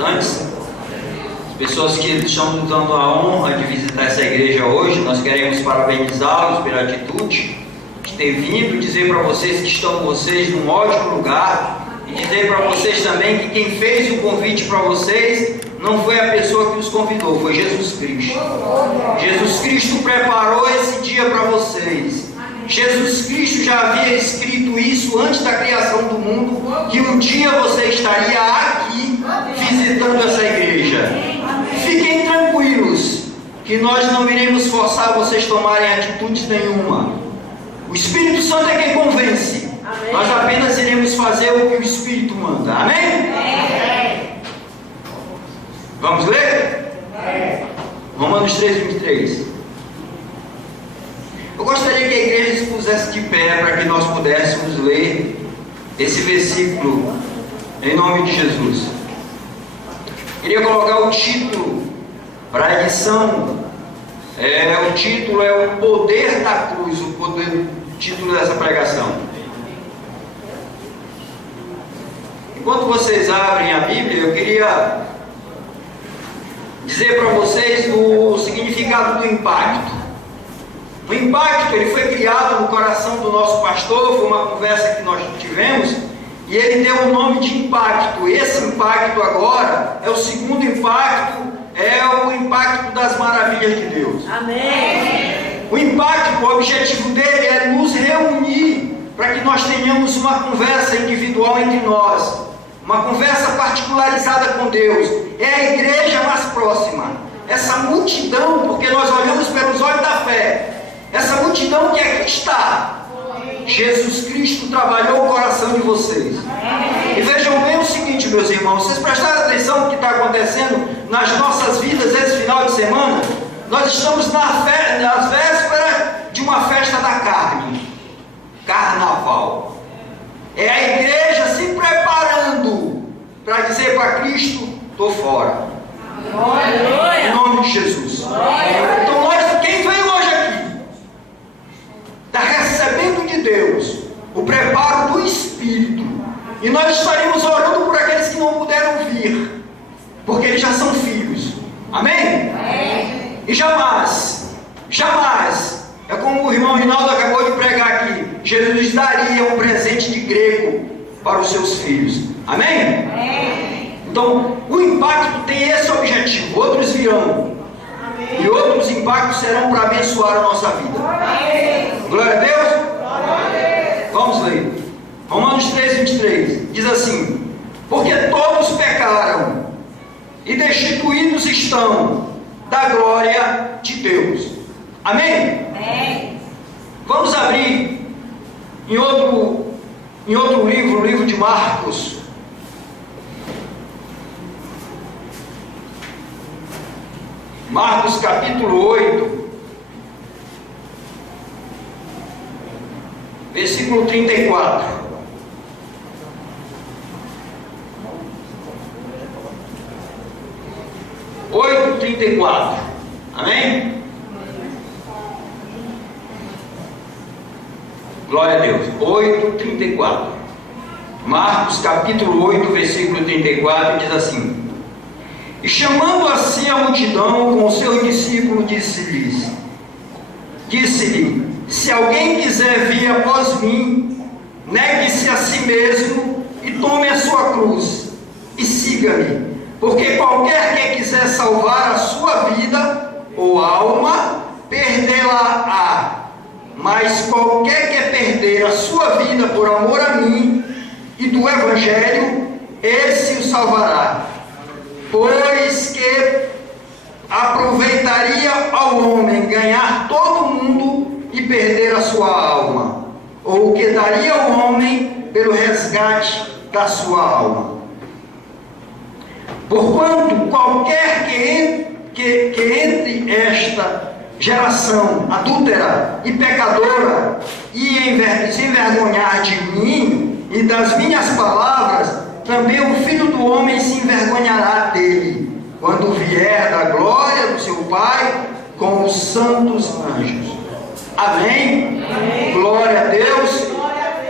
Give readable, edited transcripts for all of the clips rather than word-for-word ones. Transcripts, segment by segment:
importantes. As pessoas que estão nos dando a honra de visitar essa igreja hoje, nós queremos parabenizá-los pela atitude de ter vindo, dizer para vocês que estão com vocês num ótimo lugar, e dizer para vocês também que quem fez o convite para vocês não foi a pessoa que os convidou, foi Jesus Cristo. Jesus Cristo preparou esse dia para vocês. Jesus Cristo já havia escrito isso antes da criação do mundo, que um dia você estaria aqui visitando essa igreja. Fiquem tranquilos, que nós não iremos forçar vocês a tomarem atitudes nenhuma. O Espírito Santo é quem convence. Amém. Nós apenas iremos fazer o que o Espírito manda. Amém? Amém. Vamos ler? Amém. Romanos 3:23. Eu gostaria que a igreja se pusesse de pé para que nós pudéssemos ler esse versículo em nome de Jesus. Queria colocar o título para a edição. O título é o poder da cruz, o título dessa pregação. Enquanto vocês abrem a Bíblia, eu queria dizer para vocês o significado do impacto. O impacto, ele foi criado no coração do nosso pastor, foi uma conversa que nós tivemos, e ele deu o nome de impacto. Esse impacto agora é o segundo impacto, é o impacto das maravilhas de Deus. Amém. O impacto, o objetivo dele é nos reunir para que nós tenhamos uma conversa individual entre nós, uma conversa particularizada com Deus. É a igreja mais próxima, essa multidão, porque nós olhamos pelos olhos da fé, essa multidão que aqui está. Jesus Cristo trabalhou o coração de vocês. E vejam bem o seguinte, meus irmãos, vocês prestaram atenção no que está acontecendo nas nossas vidas esse final de semana? Nós estamos nas vésperas de uma festa da carne, carnaval. É a igreja se preparando para dizer para Cristo: estou fora. Em nome de Jesus. Então quem veio hoje aqui está recebendo de Deus o preparo do Espírito, e nós estaremos orando por aqueles que não puderam vir, porque eles já são filhos. Amém? Amém. E jamais, é como o irmão Rinaldo acabou de pregar aqui, Jesus daria um presente de grego para os seus filhos. Amém? Amém. Então, o impacto tem esse objetivo. Outros virão. Amém. E outros impactos serão para abençoar a nossa vida. Amém. Glória a Deus. Amém. Vamos ler. Romanos 3:23 diz assim: porque todos pecaram e destituídos estão da glória de Deus. Amém? Amém. Vamos abrir em outro livro, o livro de Marcos. Marcos capítulo 8, versículo 34. Oito, 34. Amém? Glória a Deus. 8:34. Marcos capítulo 8, versículo 34 diz assim: e chamando assim a multidão com os seus discípulos, disse-lhe: se alguém quiser vir após mim, negue-se a si mesmo e tome a sua cruz e siga-me. Porque qualquer que quiser salvar a sua vida ou alma, perdê-la-á. Mas qualquer que perder a sua vida por amor a mim e do Evangelho, esse o salvará. Pois que aproveitaria ao homem ganhar todo o mundo e perder a sua alma? Ou o que daria ao homem pelo resgate da sua alma? Porquanto qualquer que entre esta geração adúltera e pecadora e se envergonhar de mim e das minhas palavras, também o Filho do Homem se envergonhará dele, quando vier da glória do seu Pai com os santos anjos. Amém? Amém. Glória a Deus.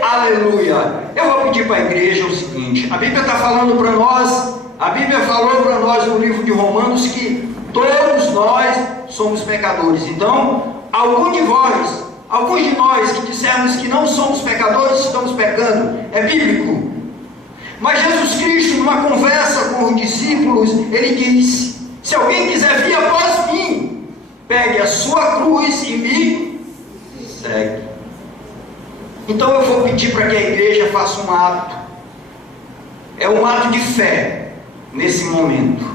Aleluia. Eu vou pedir para a igreja o seguinte: a Bíblia está falando para nós A Bíblia falou para nós no livro de Romanos que todos nós somos pecadores. Então, alguns de nós que dissermos que não somos pecadores, estamos pecando. É bíblico. Mas Jesus Cristo, numa conversa com os discípulos, ele disse: se alguém quiser vir após mim, pegue a sua cruz e me segue. Então eu vou pedir para que a igreja faça um ato. É um ato de fé nesse momento.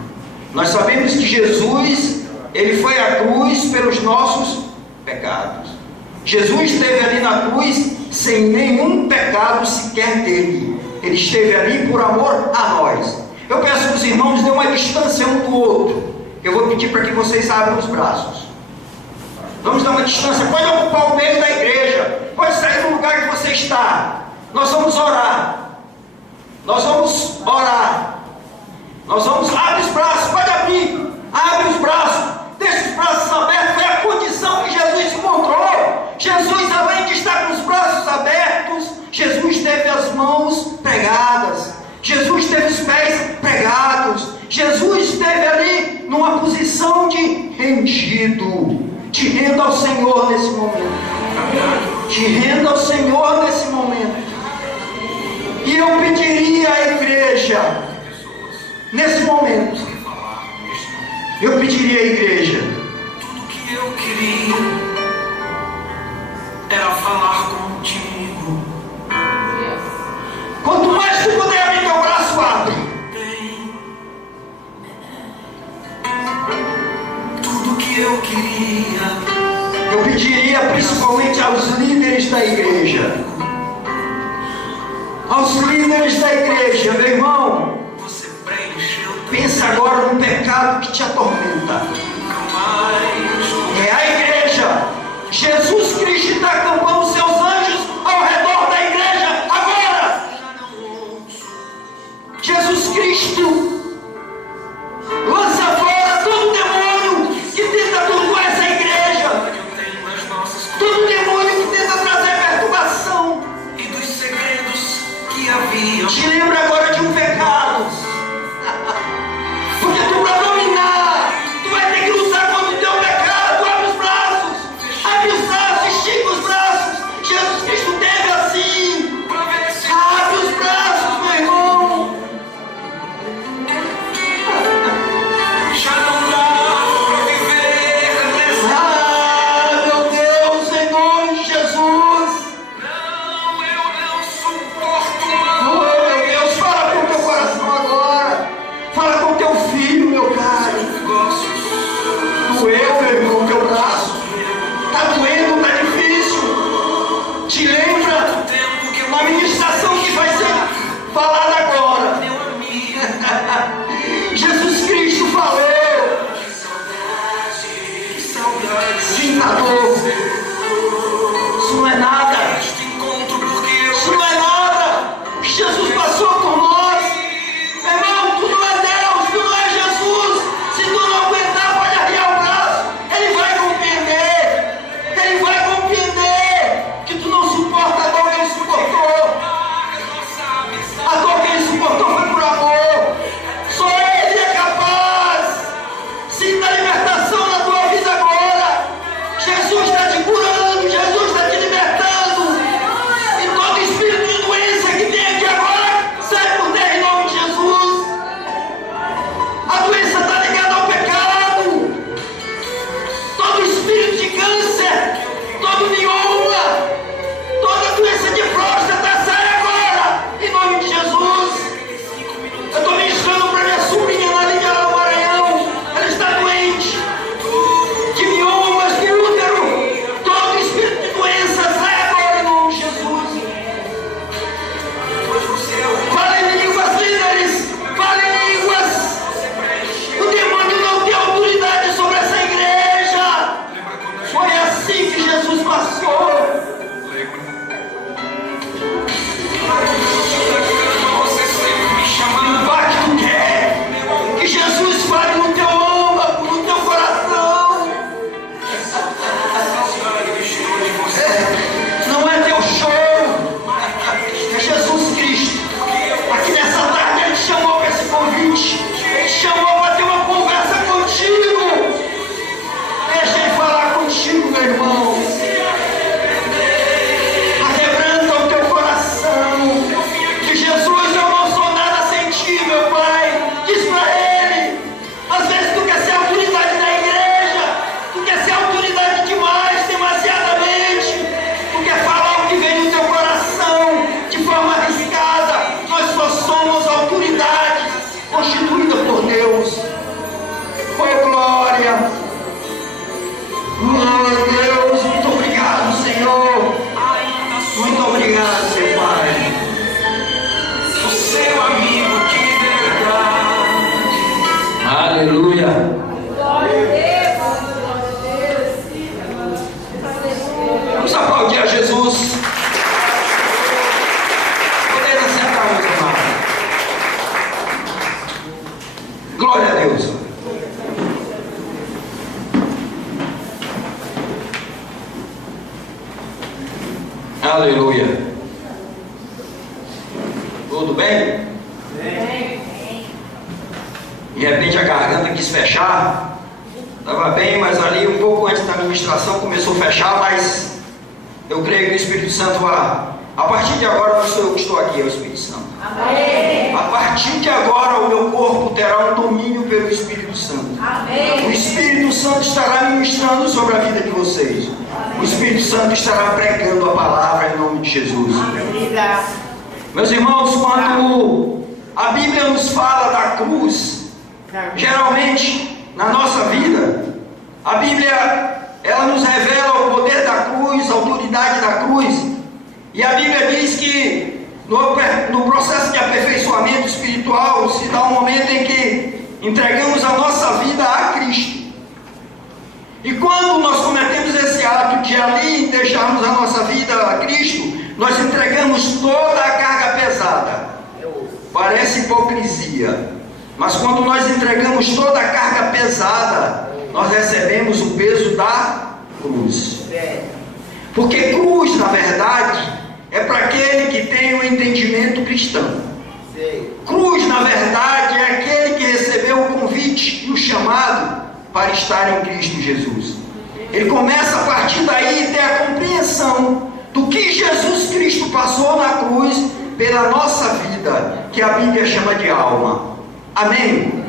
Nós sabemos que Jesus, ele foi à cruz pelos nossos pecados. Jesus esteve ali na cruz sem nenhum pecado sequer dele. Ele esteve ali por amor a nós. Eu peço que os irmãos dêem uma distância um do outro. Eu vou pedir para que vocês abram os braços. Vamos dar uma distância. Pode ocupar o meio da igreja. Pode sair do lugar que você está. Nós vamos orar. Nós vamos orar. Nós vamos... Abre os braços. Pode abrir. Abre os braços. Deixa os braços abertos. Foi a condição que Jesus se mostrou. Jesus, além de estar com os braços abertos, Jesus teve as mãos pregadas. Jesus teve os pés pregados. Jesus esteve ali numa posição de rendido. Te renda ao Senhor nesse momento. Te renda ao Senhor nesse momento. E eu pediria à igreja, nesse momento, eu pediria à igreja, tudo que eu queria era falar contigo. Quanto mais tu puder abrir teu braço, abre. Tudo que eu queria. Eu pediria principalmente aos líderes da igreja. Aos líderes da igreja, meu irmão. Você preencheu. Pensa agora no pecado que te atormenta. É a igreja. Jesus Cristo está acampando seus anjos ao redor da igreja agora. Jesus Cristo lança fora todo demônio que tenta turbar essa igreja, todo demônio que tenta trazer perturbação. E dos segredos que havia. Te lembra agora de um pecado, porque tu para dominar, tu vai ter que lutar contra o teu pecado. Abre os braços, estica os braços. Jesus Cristo teve assim. Abre os braços, meu irmão. Já não dá para viver nessa. Ah, meu Deus, em nome de Jesus. Não, eu não suporto mais. Oh, meu Deus, fala com o teu coração agora. Fala com o teu filho, meu caro. Negócios. Doeu, meu irmão, teu braço. Está doendo, está difícil. Te lembra O tempo que eu uma ministração que vai ser falada agora. meu amigo. Jesus Cristo falou. Que saudade. Sinta a dor. Isso não é nada. Este encontro porque eu. Isso não é nada. O que Jesus passou por nós. Meu irmão, tu não é Deus, tu não é Jesus. Se tu não aguentar, pode arriar o braço. Deus. Oh, glória. Oh, Deus, muito obrigado, Senhor. Muito obrigado, seu Pai. O seu amigo de verdade. Aleluia. Vamos aplaudir a Jesus. Podemos sentar, meus irmãos. Glória a Deus. Aleluia. Tudo bem? De repente a garganta quis fechar. Estava bem, mas ali um pouco antes da ministração começou a fechar, mas eu creio que o Espírito Santo vai. A partir de agora não sou eu que estou aqui, é o Espírito Santo. Amém. A partir de agora o meu corpo terá um domínio pelo Espírito Santo. Amém. O Espírito Santo estará ministrando sobre a vida de vocês. O Espírito Santo estará pregando a palavra em nome de Jesus. Meus irmãos, quando a Bíblia nos fala da cruz, geralmente na nossa vida, a Bíblia ela nos revela o poder da cruz, a autoridade da cruz. E a Bíblia diz que no processo de aperfeiçoamento espiritual se dá um momento em que entregamos a nossa vida a Cristo. E quando nós cometemos esse ato de ali deixarmos a nossa vida a Cristo, nós entregamos toda a carga pesada. Parece hipocrisia, mas quando nós entregamos toda a carga pesada, nós recebemos o peso da cruz. Porque cruz, na verdade, é para aquele que tem um entendimento cristão. Cruz, na verdade, é aquele que recebeu o convite e o chamado para estar em Cristo Jesus. Ele começa a partir daí a ter a compreensão do que Jesus Cristo passou na cruz pela nossa vida, que a Bíblia chama de alma. Amém?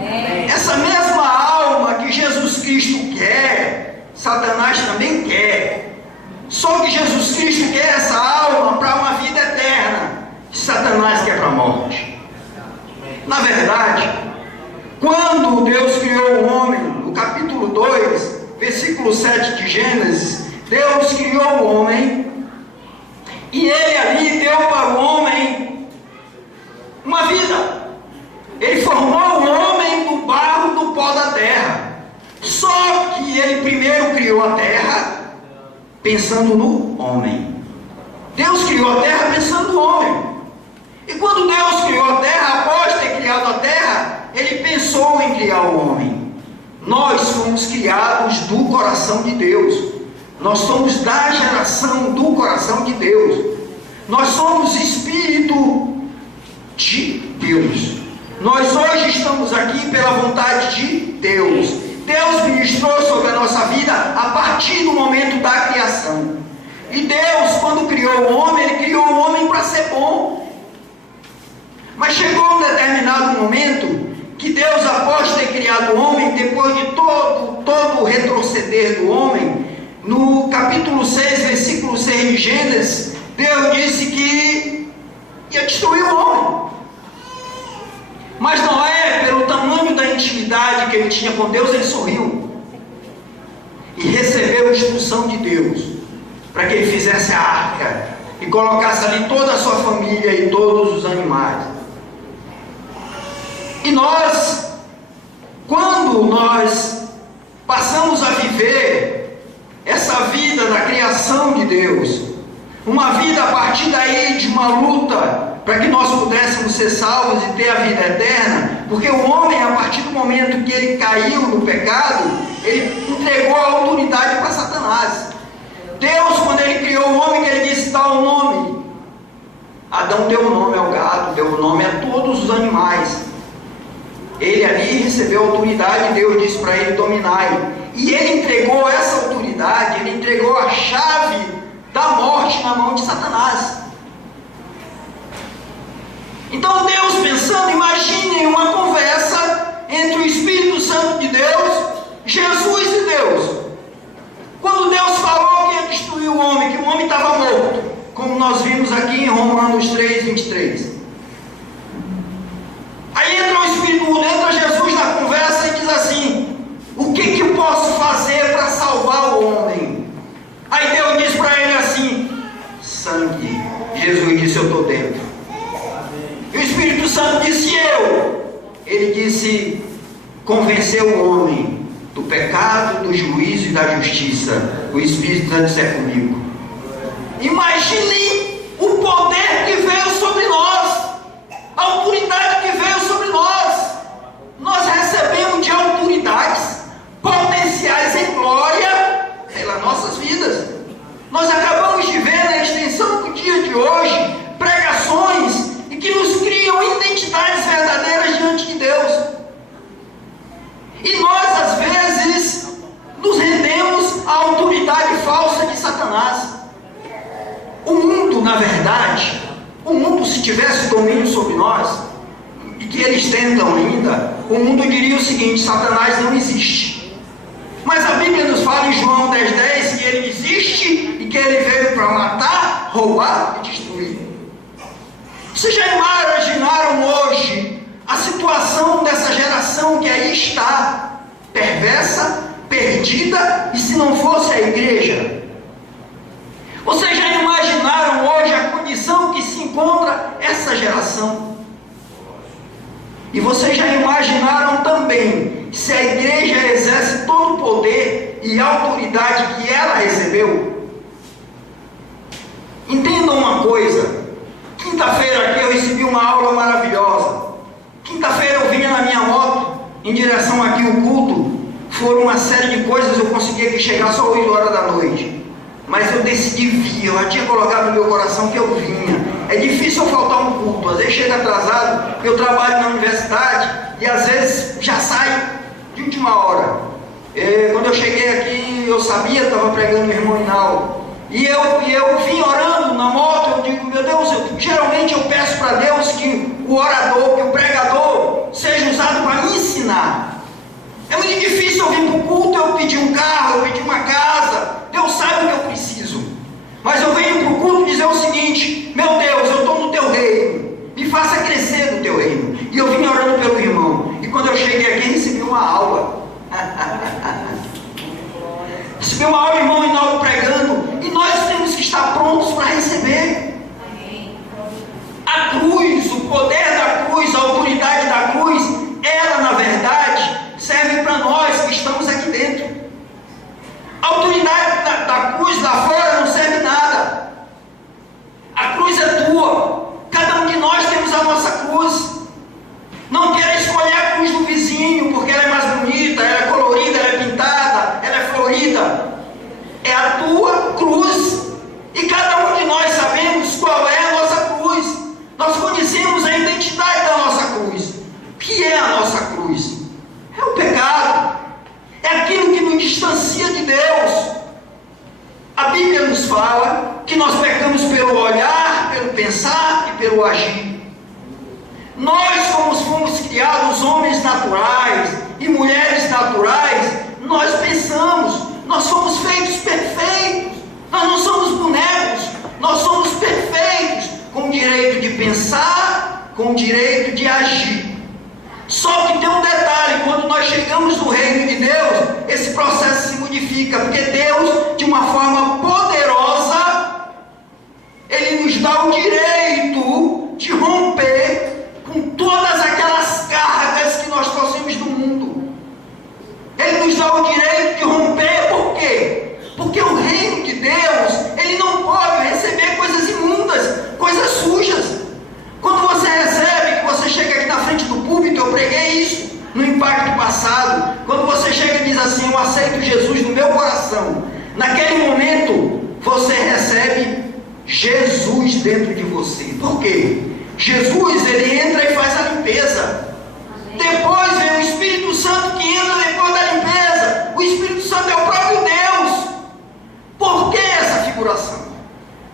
Essa mesma alma que Jesus Cristo quer, Satanás também quer. Só que Jesus Cristo quer essa alma para uma vida eterna, que Satanás quer para a morte. Na verdade, quando Deus criou o homem, no capítulo 2, versículo 7 de Gênesis, Deus criou o homem e Ele ali deu para o homem uma vida. Ele formou o homem do barro, do pó da terra. Só que Ele primeiro criou a terra pensando no homem. Deus criou a terra pensando no homem. E quando Deus criou a terra, após ter criado a terra, Ele pensou em criar o homem. Nós fomos criados do coração de Deus. Nós somos da geração do coração de Deus. Nós somos espírito de Deus. Nós hoje estamos aqui pela vontade de Deus. Deus ministrou sobre a nossa vida a partir do momento da criação. E Deus, quando criou o homem, Ele criou o homem para ser bom. Mas chegou um determinado momento que Deus, após ter criado o homem, depois de todo o retroceder do homem, no capítulo 6, versículo 6 de Gênesis, Deus disse que ia destruir o homem. Mas Noé, pelo tamanho da intimidade que ele tinha com Deus, ele sorriu e recebeu a instrução de Deus para que ele fizesse a arca e colocasse ali toda a sua família e todos os animais. E nós, quando nós passamos a viver essa vida da criação de Deus, uma vida a partir daí de uma luta para que nós pudéssemos ser salvos e ter a vida eterna, porque o homem, a partir do momento que ele caiu no pecado, ele entregou a autoridade para Satanás. Deus, quando Ele criou o homem, que Ele disse, dá o nome. Adão deu o nome ao gado, deu o nome a todos os animais. Ele ali recebeu a autoridade, Deus disse para ele dominar. E ele entregou essa autoridade, ele entregou a chave da morte na mão de Satanás. Então Deus pensando, imaginem uma conversa entre o Espírito Santo de Deus, Jesus e Deus. Quando Deus falou que ia destruir o homem, que o homem estava morto, como nós vimos aqui em Romanos 3, 23. Aí entra o Espírito, entra Jesus na conversa. convencer o homem do pecado, do juízo e da justiça. O Espírito Santo está comigo. Imaginem o poder que veio sobre nós, a autoridade que veio sobre nós. Nós recebemos de autoridades potenciais em glória pelas nossas vidas. Nós acabamos de ver na extensão do dia de hoje pregações e que nos criam identidades verdadeiras diante de Deus. E nós, às vezes, nos rendemos à autoridade falsa de Satanás. O mundo, na verdade, o mundo, se tivesse domínio sobre nós, e que eles tentam ainda, o mundo diria o seguinte: Satanás não existe. Mas a Bíblia nos fala em João 10,10 que ele existe e que ele veio para matar, roubar e destruir. Vocês já imaginaram hoje a situação dessa geração que aí está, perversa, perdida, e se não fosse a igreja? Vocês já imaginaram hoje a condição que se encontra essa geração? E vocês já imaginaram também se a igreja exerce todo o poder e autoridade que ela recebeu? Entendam uma coisa: quinta-feira aqui eu recebi uma aula maravilhosa. Quinta-feira eu vinha na minha moto em direção aqui ao culto. Foram uma série de coisas, eu consegui aqui chegar só 8 horas da noite. Mas eu decidi vir, eu já tinha colocado no meu coração que eu vinha. É difícil eu faltar um culto, às vezes chega atrasado, porque eu trabalho na universidade e às vezes já sai de última hora. Quando eu cheguei aqui, eu sabia, estava pregando o irmão Inaldo. E eu vim orando na moto, eu digo, meu Deus, geralmente eu peço para Deus que o orador, que o pregador seja usado para me ensinar. É muito difícil eu vir para o culto, eu pedir um carro, eu pedir uma casa. Deus sabe o que eu preciso. Mas eu venho para o culto dizer o seguinte: meu Deus, eu estou no teu reino, me faça crescer no teu reino. E eu vim orando pelo irmão. E quando eu cheguei aqui, recebi uma aula. Recebi uma aula, irmão Inaldo pregando. E nós temos que estar prontos para receber. A cruz, o poder da cruz, a autoridade da cruz, ela na verdade serve para nós que estamos aqui dentro. A autoridade da cruz lá fora não serve nada. A cruz é tua. Cada um de nós temos a nossa cruz. Não queira escolher a cruz do vizinho porque ela é mais bonita, ela é colorida, ela é pintada, ela é florida. É a tua cruz. E cada um de nós sabemos qual é a nossa cruz. Nós conhecemos a identidade da nossa cruz. O que é a nossa cruz? É o pecado. É aquilo que nos distancia de Deus. A Bíblia nos fala que nós pecamos pelo olhar, pelo pensar e pelo agir. Nós, como fomos criados homens naturais e mulheres naturais, nós pensamos, nós somos feitos perfeitos. Nós não somos bonecos, nós somos perfeitos, com o direito de pensar, com o direito de agir. Só que tem um detalhe: quando nós chegamos no reino de Deus, esse processo se modifica, porque Deus, de uma forma poderosa, Ele nos dá o direito de romper com todas aquelas cargas que nós trouxemos do mundo. Ele nos dá o direito de romper, por quê? Porque o reino de Deus, ele não pode receber coisas imundas, coisas sujas. Quando você recebe, que você chega aqui na frente do púlpito, eu preguei isso no impacto passado. Quando você chega e diz assim: eu aceito Jesus no meu coração, naquele momento você recebe Jesus dentro de você. Por quê? Jesus, ele entra e faz a limpeza. Depois vem o Espírito Santo que entra depois da limpeza. O Espírito Santo é o próprio Deus. Por que essa figuração?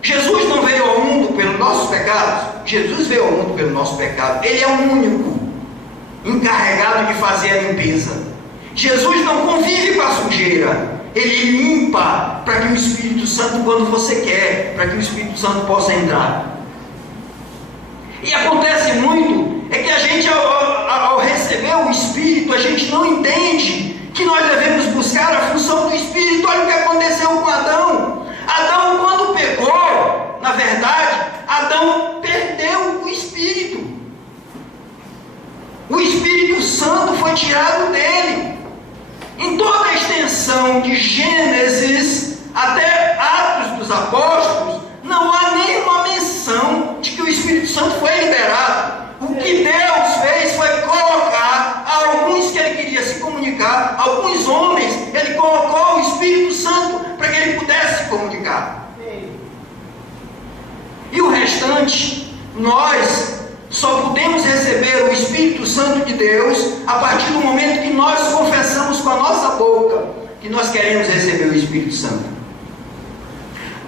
Jesus não veio ao mundo pelos nossos pecados. Jesus veio ao mundo pelo nosso pecado. Ele é o único encarregado de fazer a limpeza. Jesus não convive com a sujeira. Ele limpa para que o Espírito Santo, quando você quer, para que o Espírito Santo possa entrar. E acontece muito, é que a gente ao receber o Espírito, a gente não entende que nós devemos buscar a função do Espírito. Olha o que aconteceu com Adão. Adão, quando pecou, na verdade, Adão perdeu o Espírito. O Espírito Santo foi tirado dele. descrição de Gênesis até Atos dos Apóstolos, não há nenhuma menção de que o Espírito Santo foi liberado. O que Deus fez foi colocar alguns que ele queria se comunicar, alguns homens, ele colocou o Espírito Santo para que ele pudesse se comunicar. E o restante, nós só podemos receber o Espírito Santo de Deus a partir do momento que nós confessamos com a nossa boca que nós queremos receber o Espírito Santo.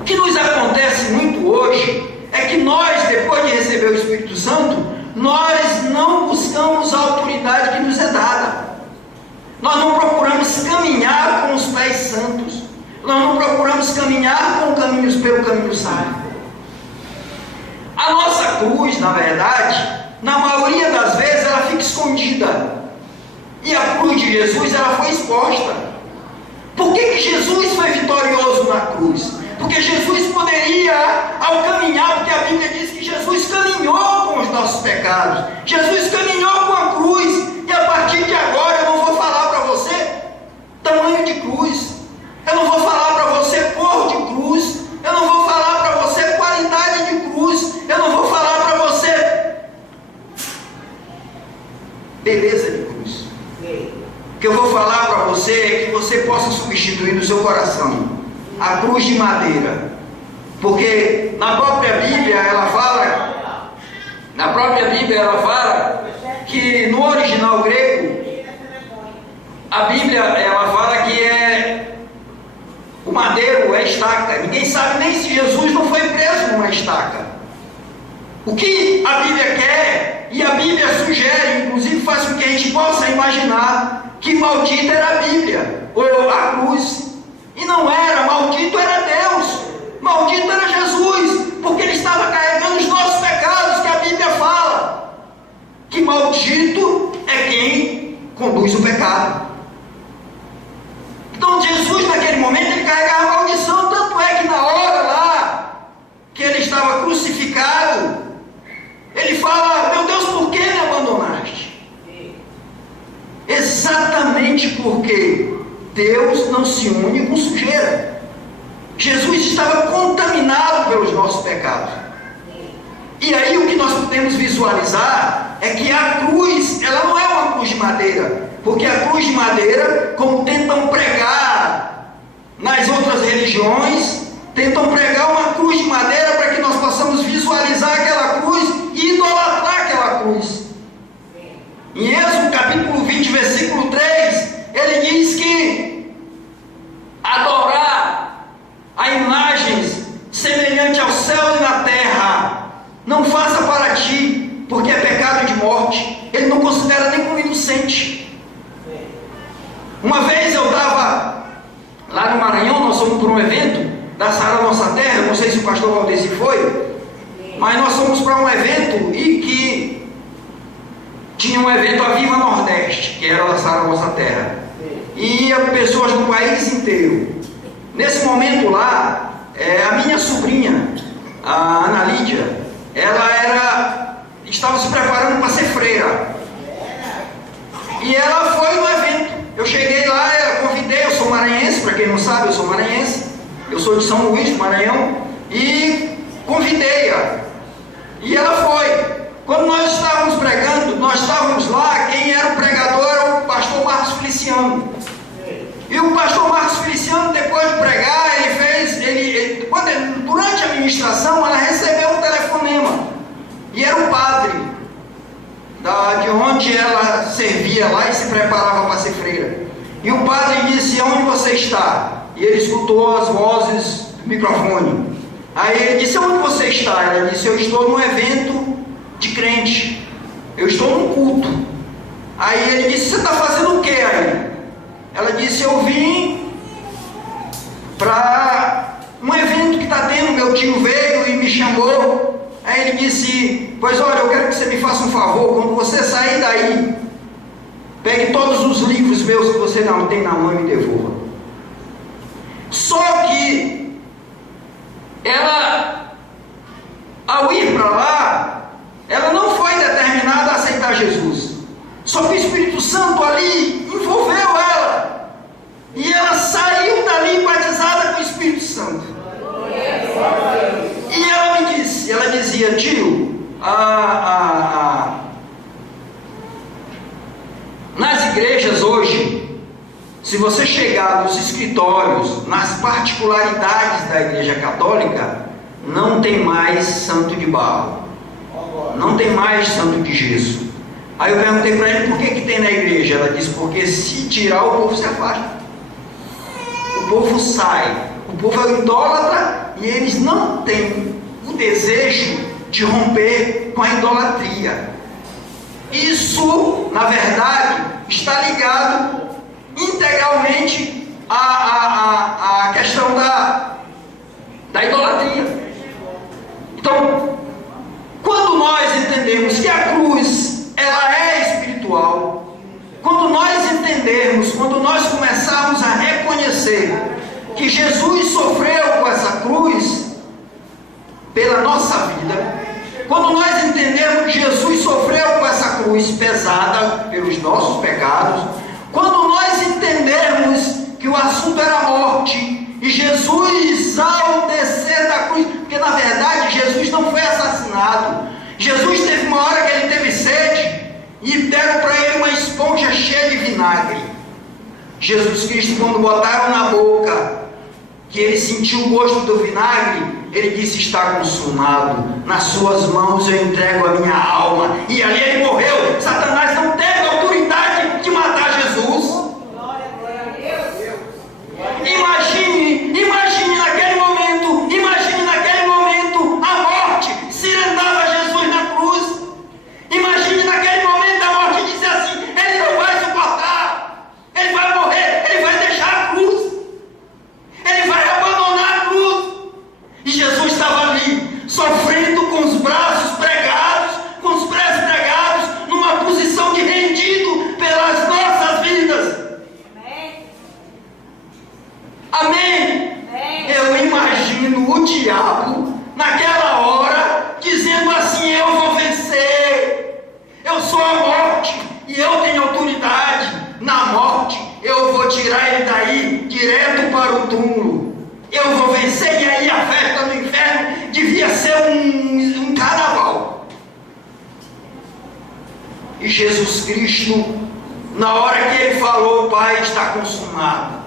O que nos acontece muito hoje é que nós, depois de receber o Espírito Santo, nós não buscamos a autoridade que nos é dada. Nós não procuramos caminhar com os pés santos. Nós não procuramos caminhar pelo caminho sábio. A nossa cruz, na verdade, na maioria das vezes, ela fica escondida. E a cruz de Jesus, ela foi exposta. Por que Jesus foi vitorioso na cruz? Porque Jesus poderia, ao caminhar, porque a Bíblia diz que Jesus caminhou com os nossos pecados. Jesus caminhou com a cruz. E a partir de agora, eu não vou falar para você tamanho de cruz. Eu não vou falar para você cor de cruz. Eu não vou falar para você qualidade de cruz. Eu não vou falar para você beleza de cruz. O que eu vou falar para você é que você possa substituir no seu coração a cruz de madeira. Porque na própria Bíblia ela fala que no original grego, a Bíblia ela fala que o madeiro é estaca. Ninguém sabe nem se Jesus não foi preso numa estaca. O que a Bíblia quer, e a Bíblia sugere, inclusive faz com que a gente possa imaginar que maldita era a Bíblia, ou a cruz. E não era, maldito era Deus, maldito era Jesus, porque ele estava carregando os nossos pecados, que a Bíblia fala, que maldito é quem conduz o pecado. Então Jesus naquele momento ele carregava a maldição, tanto é que na hora lá, que ele estava crucificado, ele fala, meu Deus, por que me abandonaste? Exatamente porque Deus não se une com sujeira. Jesus estava contaminado pelos nossos pecados. E aí o que nós podemos visualizar é que a cruz, ela não é uma cruz de madeira, porque a cruz de madeira, como tentam pregar nas outras religiões, tentam pregar uma cruz de madeira para que nós possamos visualizar aquela cruz e idolatrar aquela cruz. Em Êxodo capítulo 20, versículo 3, ele diz que adorar a imagens semelhantes ao céu e na terra não faça para ti, porque é pecado de morte. Ele não considera nem como inocente. Uma vez eu estava lá no Maranhão, nós fomos para um evento da Sara Nossa Terra, não sei se o pastor Valdeci foi, mas nós fomos para um evento e que tinha um evento a Viva Nordeste, que era da Sara Nossa Terra, e ia pessoas do país inteiro. Nesse momento lá, a minha sobrinha, a Ana Lídia, ela estava se preparando para ser freira, e ela foi no evento. Eu cheguei lá, convidei, eu sou maranhense, para quem não sabe, eu sou maranhense, eu sou de São Luís, do Maranhão, e convidei-a, e ela foi. Quando nós estávamos pregando, nós estávamos lá, quem era o pregador era o pastor Marcos Feliciano. E o pastor Marcos Feliciano, depois de pregar, durante a ministração, ela recebeu um telefonema. E era o padre, de onde ela servia lá e se preparava para ser freira. E o padre disse, onde você está? E ele escutou as vozes do microfone. Aí ele disse, onde você está? Ela disse, eu estou num evento de crente, eu estou num culto. Aí ele disse, você está fazendo o que aí? Ela disse, eu vim para um evento que está tendo, meu tio veio e me chamou. Aí ele disse, pois olha, eu quero que você me faça um favor, quando você sair daí, pegue todos os livros meus que você não tem na mão e me devolva. Só que ela, ao ir para lá, ela não foi determinada a aceitar Jesus. Só que o Espírito Santo ali envolveu ela. E ela sabe Se você chegar nos escritórios, nas particularidades da Igreja Católica, não tem mais santo de barro, não tem mais santo de gesso. Aí eu perguntei para ele por que tem na igreja. Ela disse: porque se tirar, o povo se afasta, o povo sai, o povo é idólatra e eles não têm o desejo de romper com a idolatria. Isso, na verdade, está ligado integralmente à questão da idolatria. Então, quando nós entendemos que a cruz ela é espiritual, quando nós entendermos, quando nós começarmos a reconhecer que Jesus sofreu com essa cruz pela nossa vida, quando nós entendermos que Jesus sofreu com essa cruz pesada pelos nossos pecados, quando nós entendermos que o assunto era a morte, e Jesus, ao descer da cruz, porque na verdade Jesus não foi assassinado, Jesus teve uma hora que ele teve sede, e deram para ele uma esponja cheia de vinagre. Jesus Cristo, quando botaram na boca, que ele sentiu o gosto do vinagre, ele disse: está consumado, nas suas mãos eu entrego a minha alma. E ali ele morreu. Satanás não teve autoridade de matar Jesus. Imagine naquele momento a morte se rendava a Jesus na cruz. Imagine naquele momento a morte dizer assim: ele não vai suportar, ele vai morrer, ele vai deixar a cruz, ele vai abandonar a cruz. E Jesus estava ali, sofrendo com os braços pregados, com os pés pregados, numa posição de rendido pelas nossas vidas. Amém? Eu imagino o diabo naquela hora dizendo assim: eu vou vencer, eu sou a morte e eu tenho autoridade na morte, eu vou tirar ele daí direto para o túmulo, eu vou vencer. E aí a festa no inferno devia ser um carnaval. E Jesus Cristo, na hora que ele falou: Pai, está consumado,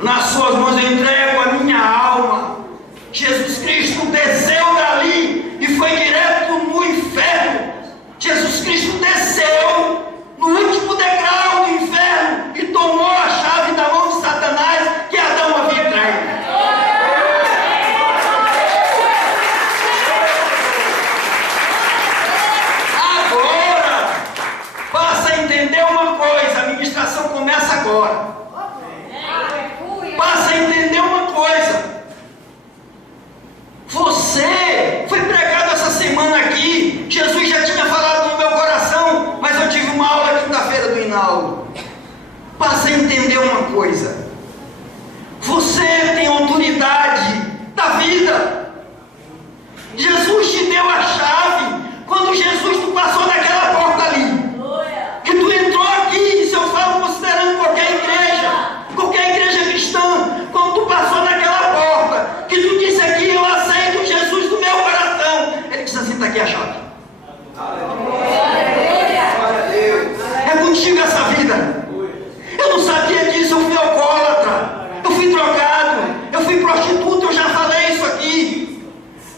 nas suas mãos eu entrego a minha alma, Jesus Cristo desceu dali e foi direto no inferno. Jesus Cristo desceu no último degrau do inferno e tomou a chave da mão de Satanás que Adão havia traído. Agora, passa a entender uma coisa, a ministração começa agora. Passa a entender uma coisa. Você foi pregado essa semana aqui. Jesus já tinha falado no meu coração, mas eu tive uma aula quinta-feira do Hinaldo. Passa a entender uma coisa. Você tem autoridade da vida. Jesus te deu a chave. Quando Jesus tu passou naquela porta ali, que tu entrou aqui, isso eu falo considerando qualquer igreja cristã, quando tu passou naquela porta, que tu disse aqui: eu aceito Jesus no meu coração, ele disse assim: está aqui a chave. É contigo essa vida. Eu não sabia disso, eu fui alcoólatra, eu fui drogado, eu fui prostituta, eu já falei isso aqui,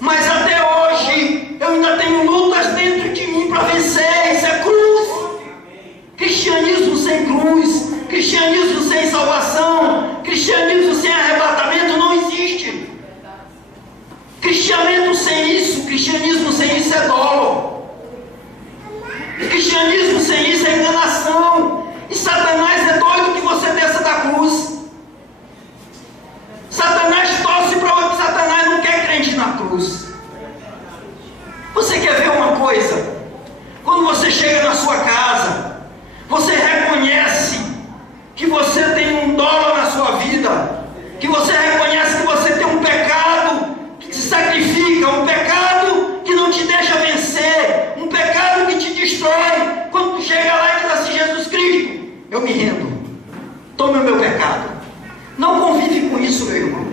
mas até hoje eu ainda tenho lutas dentro de mim para vencer. Isso é cruz. Cristianismo sem cruz, cristianismo sem salvação, cristianismo sem arrebatamento não existe. Cristianismo sem isso é dolo. Cristianismo sem isso é enganação. E Satanás é doido que você desça da cruz. Satanás torce para outro. Satanás não quer crente na cruz. Você quer ver uma coisa? Quando você chega na sua casa, você reconhece que você tem um dolo na sua vida, que você reconhece que você tem um pecado que te sacrifica, um pecado que não te deixa vencer, um pecado que te destrói. Quando tu chega lá e diz assim: Jesus Cristo, eu me rendo, tome o meu pecado. Não convive com isso, meu irmão,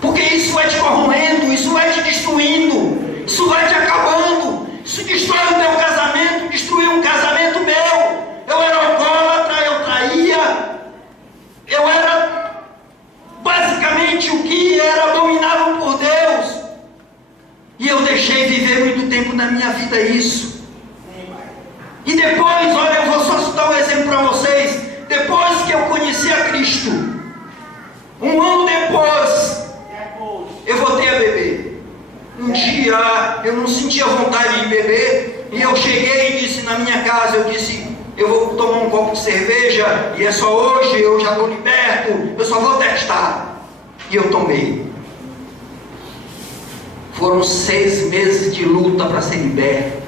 porque isso vai te corroendo, isso vai te destruindo, isso vai te acabando, isso destrói o teu casamento, destruiu um casamento meu. Eu era alcoólatra, eu traía, minha vida isso. E depois, olha, eu vou só citar um exemplo para vocês. Depois que eu conheci a Cristo, um ano depois, eu voltei a beber. Um dia eu não sentia vontade de beber, e eu cheguei e disse na minha casa, eu disse, eu vou tomar um copo de cerveja, e é só hoje, eu já estou liberto, eu só vou testar. E eu tomei. Foram 6 meses de luta para ser liberto.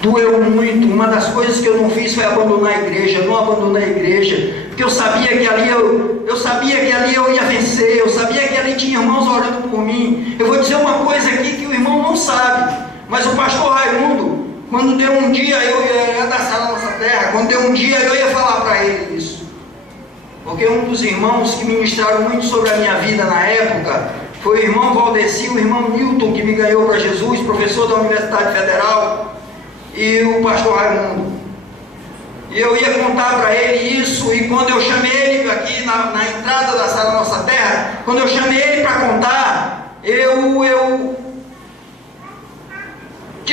Doeu muito. Uma das coisas que eu não fiz foi abandonar a igreja. Eu não abandonei a igreja, porque eu sabia que ali eu ia vencer. Eu sabia que ali tinha irmãos orando por mim. Eu vou dizer uma coisa aqui que o irmão não sabe, mas o pastor Raimundo, quando deu um dia, eu ia da sala da nossa terra, quando deu um dia eu ia falar para ele isso. Porque um dos irmãos que ministraram muito sobre a minha vida na época foi o irmão Valdeci, o irmão Newton, que me ganhou para Jesus, professor da Universidade Federal, e o pastor Raimundo. E eu ia contar para ele isso, e quando eu chamei ele aqui na entrada da sala da nossa terra, quando eu chamei ele para contar, de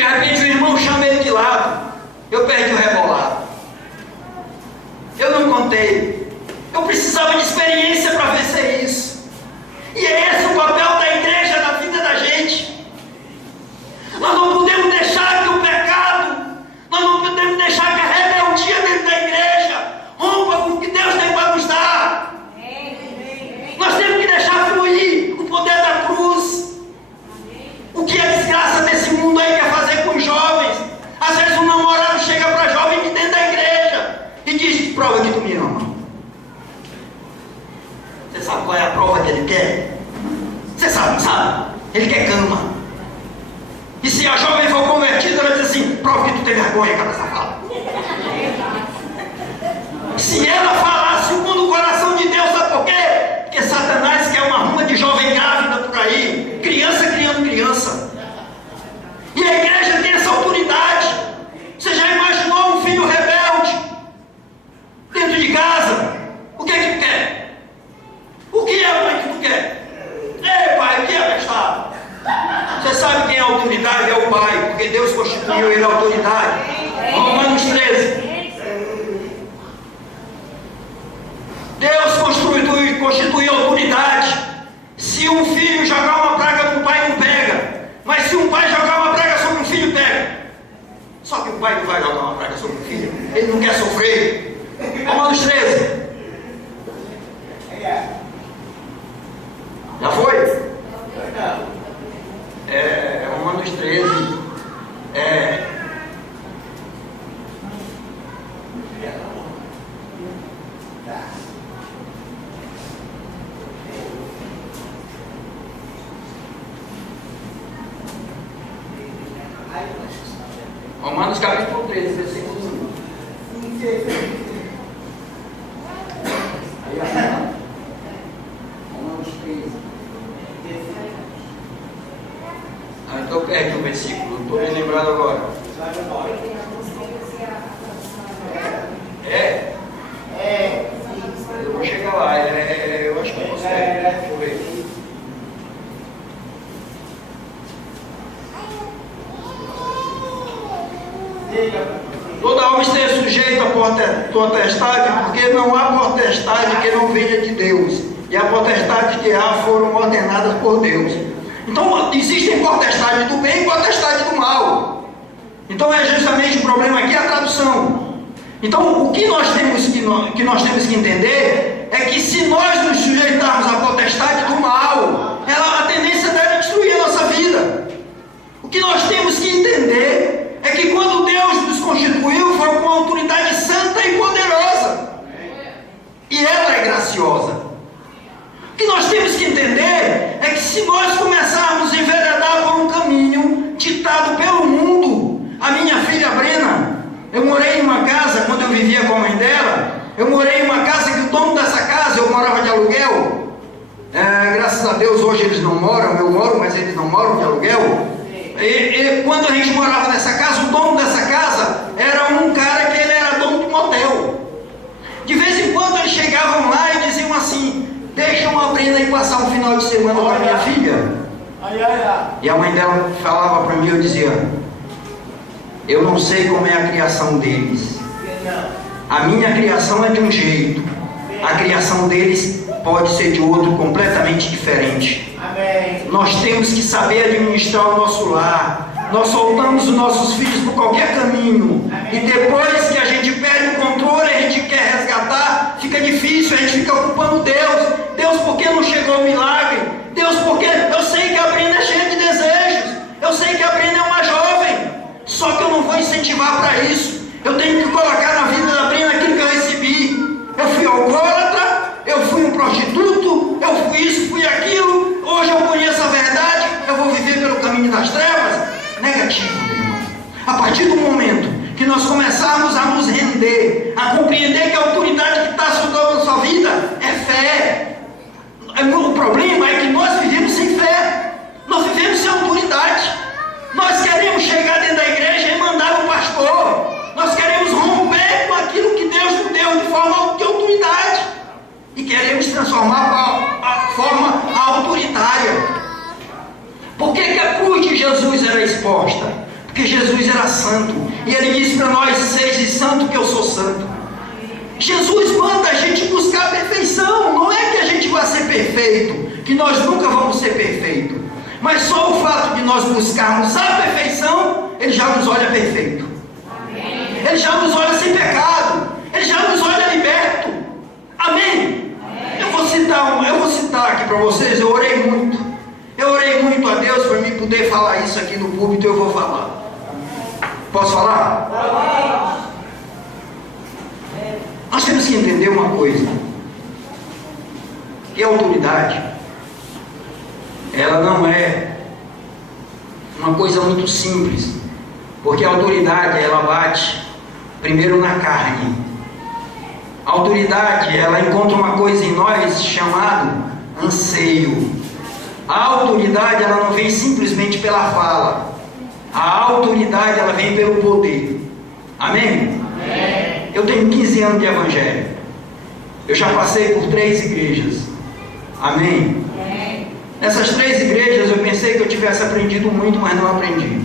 repente o irmão chama ele de lado, eu perdi o rebolado. Eu não contei. Eu precisava de experiência para vencer isso. E é esse o papel da igreja na vida da gente. Nós não podemos deixar que o pecado, nós não podemos deixar que a rebeldia dentro da igreja rompa com o que Deus tem para nos dar. Nós temos que deixar fluir o poder da cruz. O que a desgraça desse mundo aí quer fazer com os jovens? Às vezes um namorado chega para jovem de dentro da igreja e diz, prova que tu me ama. Você sabe qual é a prova que ele quer? Você sabe, não sabe? Ele quer cama. E se a jovem for convertida, ela diz assim, prova que tu tem vergonha, cara safado. Se ela falasse segundo o coração de Deus, sabe por quê? Porque Satanás quer uma ruma de jovem grávida por aí, criança criando criança. E a igreja tem essa autoridade. Você já imaginou um filho rebelde dentro de casa? O que é que tu quer? O que é, mãe, que tu quer? Ei, pai, o que é, bestado? Você sabe quem é a autoridade? É o pai, porque Deus constituiu ele a autoridade. Romanos 13. Deus constituiu autoridade. Se um filho jogar uma praga no pai, não pega. Mas se um pai jogar uma praga sobre um filho, pega. Só que o pai não vai jogar uma praga sobre o filho. Ele não quer sofrer. Romanos 13. Já foi? Romanos 13. Romanos capítulo 13, versículo 1. Romanos 13. Então perde o versículo, estou me lembrado agora. Eu vou chegar lá, eu acho que eu consigo. Deixa eu ver. Toda alma esteja sujeita à potestade, porque não há potestade que não venha de Deus, e a potestade que há foram ordenadas por Deus. Então existem potestade do bem e potestade do mal. Então é justamente o problema aqui a tradução. Então o que nós temos que entender é que se nós nos sujeitarmos à potestade do mal, a tendência dela é destruir a nossa vida. O que nós temos que entender é que quando Deus nos constituiu, foi com autoridade santa e poderosa. E ela é graciosa. O que nós temos que entender é que se nós começarmos a enveredar por um caminho ditado pelo mundo, a minha filha Brena, eu morei em uma casa, quando eu vivia com a mãe dela, eu morei em uma casa que o dono dessa casa, eu morava de aluguel, graças a Deus hoje eles não moram, eu moro, mas eles não moram de aluguel. E quando a gente morava nessa casa, o dono dessa casa era um cara que ele era dono de um motel. De vez em quando eles chegavam lá e diziam assim, deixa uma Brena ir passar um final de semana com a minha filha. E a mãe dela falava para mim, eu dizia, Eu não sei como é a criação deles. A minha criação é de um jeito. A criação deles pode ser de outro, completamente diferente. Nós temos que saber administrar o nosso lar. Nós soltamos os nossos filhos por qualquer caminho. E depois que a gente perde o controle, a gente quer resgatar, fica difícil, a gente fica culpando Deus. Deus, por que não chegou o milagre? Deus, por que? Eu sei que a Brina é cheia de desejos. Eu sei que a Brina é uma jovem. Só que eu não vou incentivar para isso. Eu tenho que colocar na vida da Brina aquilo que eu recebi. Eu fui alcoólatra, eu fui um prostituto, eu fui isso, fui aquilo. Hoje eu conheço a verdade, eu vou viver pelo caminho das trevas. Negativo, meu irmão. A partir do momento que nós começarmos a nos render, a compreender que a autoridade que está sobre a nossa vida é fé. O problema é que nós vivemos sem fé. Nós vivemos sem autoridade. Nós queremos chegar dentro da igreja e mandar um pastor. Nós queremos romper com aquilo que Deus nos deu de forma de autoridade. E queremos transformar a forma autoritária. Por que a cruz de Jesus era exposta? Porque Jesus era santo. E ele disse para nós: seja santo que eu sou santo. Jesus manda a gente buscar a perfeição. Não é que a gente vai ser perfeito, que nós nunca vamos ser perfeitos. Mas só o fato de nós buscarmos a perfeição, ele já nos olha perfeito. Ele já nos olha sem pecado. Ele já nos olha liberto. Amém? Eu vou citar aqui para vocês. Eu orei muito a Deus para mim poder falar isso aqui no púlpito. Eu vou falar. Posso falar? Nós temos que entender uma coisa: que a autoridade, ela não é uma coisa muito simples, porque a autoridade, ela bate primeiro na carne. A autoridade, ela encontra uma coisa em nós chamado anseio. A autoridade, ela não vem simplesmente pela fala. A autoridade, ela vem pelo poder. Amém? Amém. Eu tenho 15 anos de evangelho. Eu já passei por 3 igrejas. Amém? Amém. Nessas 3 igrejas eu pensei que eu tivesse aprendido muito, mas não aprendi.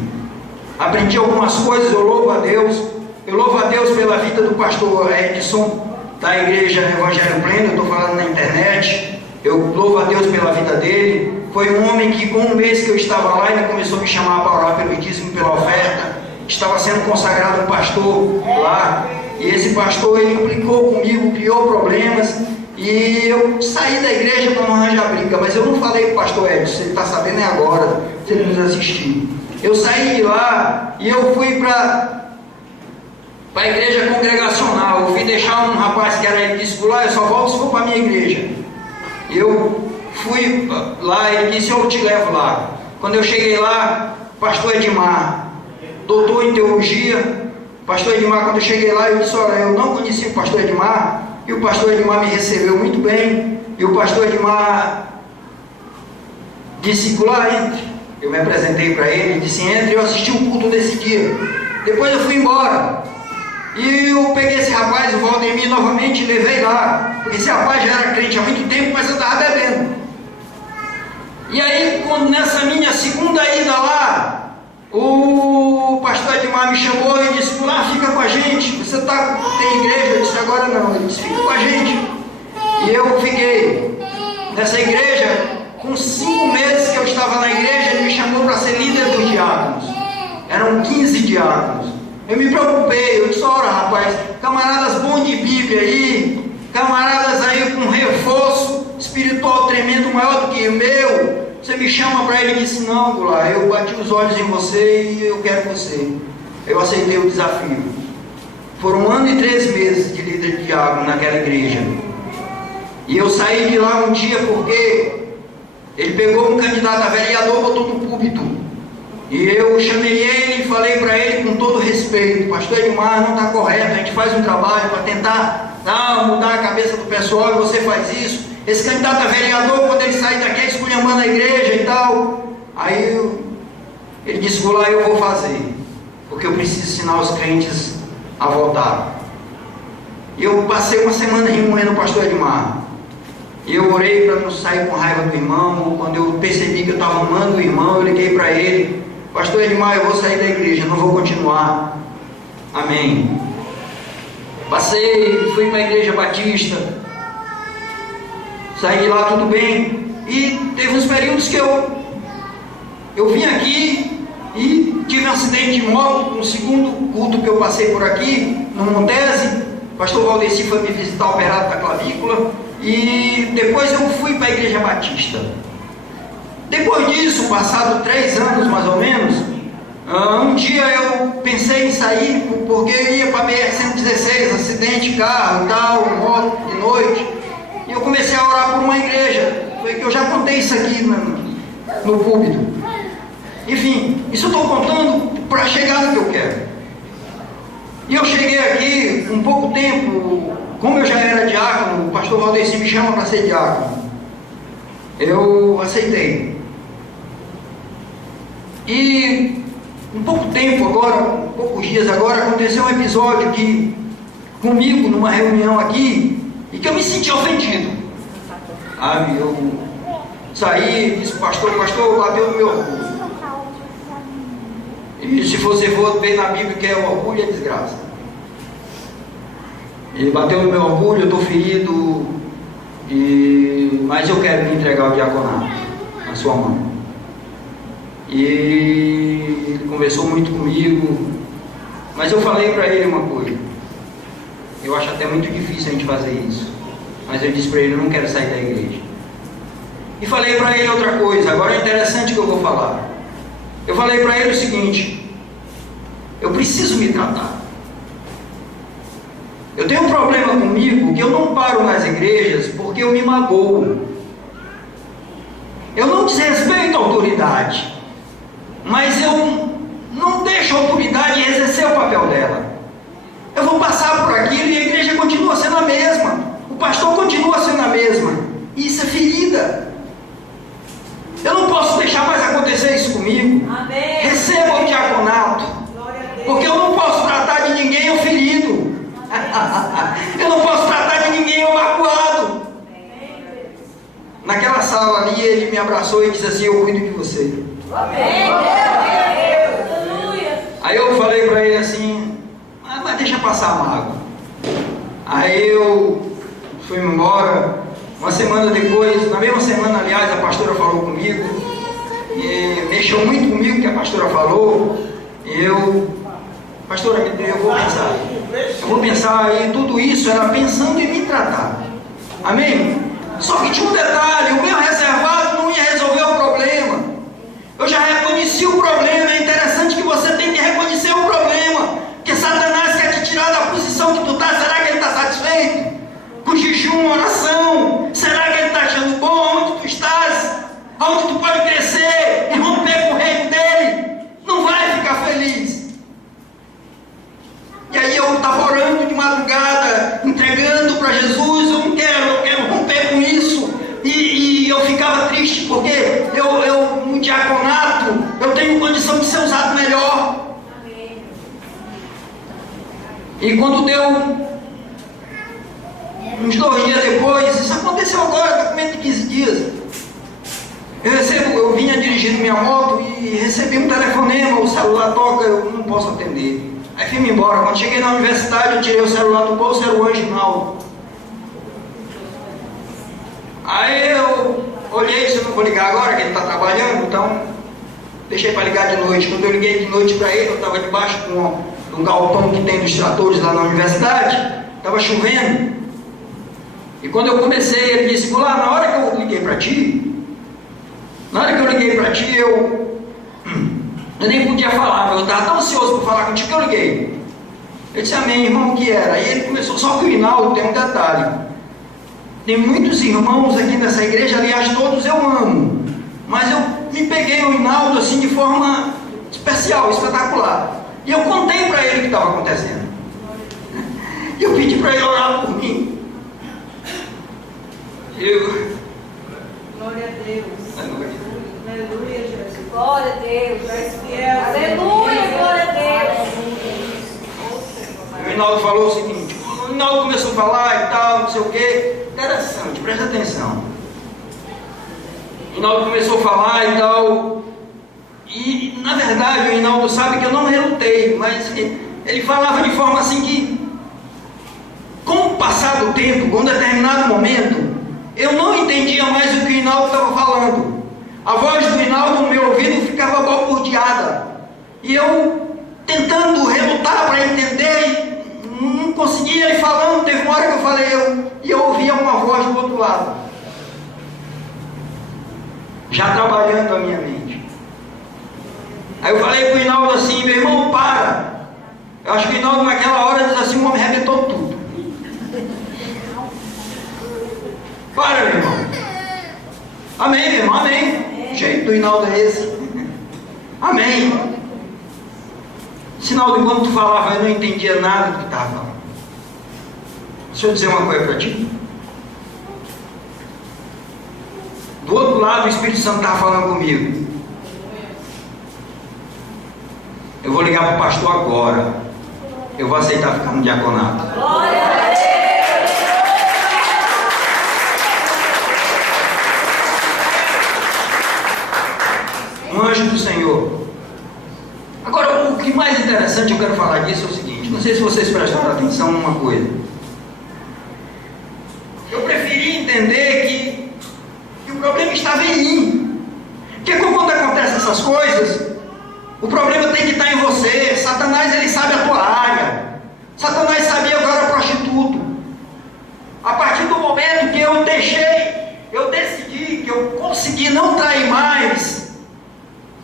Aprendi algumas coisas, eu louvo a Deus. Eu louvo a Deus pela vida do pastor Edson, da igreja Evangelho Pleno. Eu estou falando na internet. Eu louvo a Deus pela vida dele. Foi um homem que, com um mês que eu estava lá, ele começou a me chamar para orar pelo dízimo, pela oferta. Estava sendo consagrado um pastor lá. E esse pastor, ele implicou comigo, criou problemas. E eu saí da igreja para não arranjar briga. Mas eu não falei para o pastor Edson, ele está sabendo é agora, se ele nos assistir. Eu saí de lá e eu fui para a igreja congregacional. Eu fui deixar um rapaz que era discipular, eu só volto se for para a minha igreja. Eu fui lá, ele disse: eu te levo lá. Quando eu cheguei lá, pastor Edmar, doutor em teologia, pastor Edmar, quando eu cheguei lá, eu disse: olha, eu não conhecia o pastor Edmar, e o pastor Edmar me recebeu muito bem, e o pastor Edmar disse: lá, entre. Eu me apresentei para ele, disse: entre. Eu assisti um culto desse dia, depois eu fui embora. E eu peguei esse rapaz, o Valdemir, novamente e levei lá, porque esse rapaz já era crente há muito tempo, mas eu estava bebendo. E aí, nessa minha segunda ida lá, o pastor Edmar me chamou e disse: lá, fica com a gente, você tem igreja? Eu disse: agora não. Ele disse: fica com a gente. E eu fiquei nessa igreja. Com 5 meses que eu estava na igreja, ele me chamou para ser líder dos diáconos. Eram 15 diáconos. Eu me preocupei, eu disse: ora, rapaz, camaradas bons de Bíblia aí, camaradas aí com reforço espiritual tremendo, maior do que o meu, você me chama para ele. E disse: não, Goulart, eu bati os olhos em você e eu quero você. Eu aceitei o desafio. Foram 1 ano e 3 meses de líder de diácono naquela igreja. E eu saí de lá um dia porque ele pegou um candidato a vereador, botou no púlpito. E eu chamei ele e falei para ele com todo respeito: pastor Edmar, não está correto, a gente faz um trabalho para tentar mudar a cabeça do pessoal e você faz isso. Esse candidato a vereador, quando ele sair daqui, esculhambando a igreja e tal. Aí ele disse: vou lá, eu vou fazer, porque eu preciso ensinar os crentes a votar. E eu passei uma semana remoendo o pastor Edmar. E eu orei para não sair com raiva do irmão. Quando eu percebi que eu estava amando o irmão, eu liguei para ele. pastor Edmar, eu vou sair da igreja, não vou continuar. Amém. Passei, fui para a igreja batista, saí de lá tudo bem, e teve uns períodos que eu vim aqui e tive um acidente de moto no segundo culto que eu passei por aqui, no Montese. O pastor Valdeci foi me visitar operado da clavícula, e depois eu fui para a igreja batista. Depois disso, passado 3 anos mais ou menos, um dia eu pensei em sair, porque eu ia para a BR-116, acidente de carro e tal, moto de noite, e eu comecei a orar por uma igreja. Foi que eu já contei isso aqui no púlpito. Enfim, isso eu estou contando para chegar no que eu quero. E eu cheguei aqui um pouco tempo, como eu já era diácono, o pastor Valdeci me chama para ser diácono. Eu aceitei. E um pouco tempo agora, poucos dias agora, aconteceu um episódio que, comigo, numa reunião aqui, e que eu me senti ofendido. Eu saí e disse, pastor, bateu no meu orgulho. E se você for ver na Bíblia que é o orgulho, é desgraça. Ele bateu no meu orgulho, eu estou ferido, mas eu quero me entregar ao diaconato, na sua mão. E ele conversou muito comigo, mas eu falei para ele uma coisa. Eu acho até muito difícil a gente fazer isso, mas eu disse para ele, eu não quero sair da igreja. E falei para ele outra coisa, agora é interessante que eu vou falar. Eu falei para ele o seguinte, eu preciso me tratar. Eu tenho um problema comigo que eu não paro nas igrejas porque eu me magoo. Eu não desrespeito a autoridade, mas eu não deixo a autoridade exercer o papel dela. Eu vou passar por aquilo e a igreja continua sendo a mesma, o pastor continua sendo a mesma, e isso é ferida. Eu não posso deixar mais acontecer isso comigo. Amém. Receba o diaconato, porque eu não posso tratar de ninguém eu ferido. Eu não posso tratar de ninguém eu magoado. Naquela sala ali, ele me abraçou e disse assim, eu cuido de você. Amém. Aí eu falei para ele assim, mas deixa passar a mágoa. Aí eu fui embora. Uma semana depois, na mesma semana, aliás, a pastora falou comigo, e mexeu muito comigo que a pastora falou, e pastora, eu vou pensar, e tudo isso era pensando em me tratar. Amém? Só que tinha um detalhe, o meu reservado não ia resolver o problema. Eu já reconheci o problema, é interessante que você tem que reconhecer o problema, porque Satanás quer te tirar da posição que tu está. Será que ele está satisfeito? Com jejum, oração, será que ele está achando bom onde tu estás? Onde tu pode crescer e romper com o reino dele? Não vai ficar feliz. E aí eu estava orando de madrugada, entregando para Jesus, eu quero romper com isso. E eu ficava triste, porque eu no diaconato, eu tenho condição de ser usado melhor. E quando deu uns 2 dias depois, isso aconteceu agora, documento de 15 dias. Eu vinha dirigindo minha moto e recebi um telefonema, o celular toca, eu não posso atender. Aí fui-me embora. Quando cheguei na universidade, eu tirei o celular do bolso, era o Anginaldo. Aí eu olhei e disse, eu não vou ligar agora, que ele está trabalhando, então deixei para ligar de noite. Quando eu liguei de noite para ele, eu estava debaixo de um galpão que tem dos tratores lá na universidade, estava chovendo. E quando eu comecei, ele disse, Goulart, na hora que eu liguei para ti, eu nem podia falar, eu estava tão ansioso por falar contigo que eu liguei. Eu disse, amém, irmão, o que era? Aí ele começou, só que o Hinaldo tem um detalhe. Tem muitos irmãos aqui nessa igreja, aliás, todos eu amo. Mas eu me peguei o Hinaldo assim de forma especial, espetacular. E eu contei para ele o que estava acontecendo. E eu pedi para ele orar por mim. Glória a Deus. Aleluia, Jesus. Glória a Deus. Aleluia, glória a Deus. O Hinaldo falou o seguinte, o Hinaldo começou a falar e tal, não sei o que. Interessante, presta atenção. O Hinaldo começou a falar e tal, E na verdade o Reinaldo sabe que eu não relutei, mas ele falava de forma assim que, com o passar do tempo, com um determinado momento, eu não entendia mais o que o Reinaldo estava falando. A voz do Reinaldo no meu ouvido ficava balbuciada. E eu tentando relutar para entender, não conseguia ele falando. Teve uma hora que eu falei, e eu ouvia uma voz do outro lado, já trabalhando a minha mente. Aí eu falei para o Reinaldo assim, meu irmão, para. Eu acho que o Reinaldo naquela hora diz assim, o homem arrebentou tudo. Para, meu irmão. Amém, meu irmão, amém. O jeito do Reinaldo é esse. Amém. Sinal de quando tu falava, eu não entendia nada do que estava falando. Deixa eu dizer uma coisa para ti. Do outro lado, o Espírito Santo estava falando comigo. Eu vou ligar para o pastor agora. Eu vou aceitar ficar no diaconato. Glória a Deus. Um anjo do Senhor. Agora, o que mais interessante, eu quero falar disso, é o seguinte. Não sei se vocês prestaram atenção numa coisa. Eu preferi entender que o problema estava em mim. Porque quando acontecem essas coisas, o problema tem que estar em você. Satanás, ele sabe a tua área. Satanás sabia que eu era prostituto. A partir do momento que eu decidi que eu consegui não trair mais,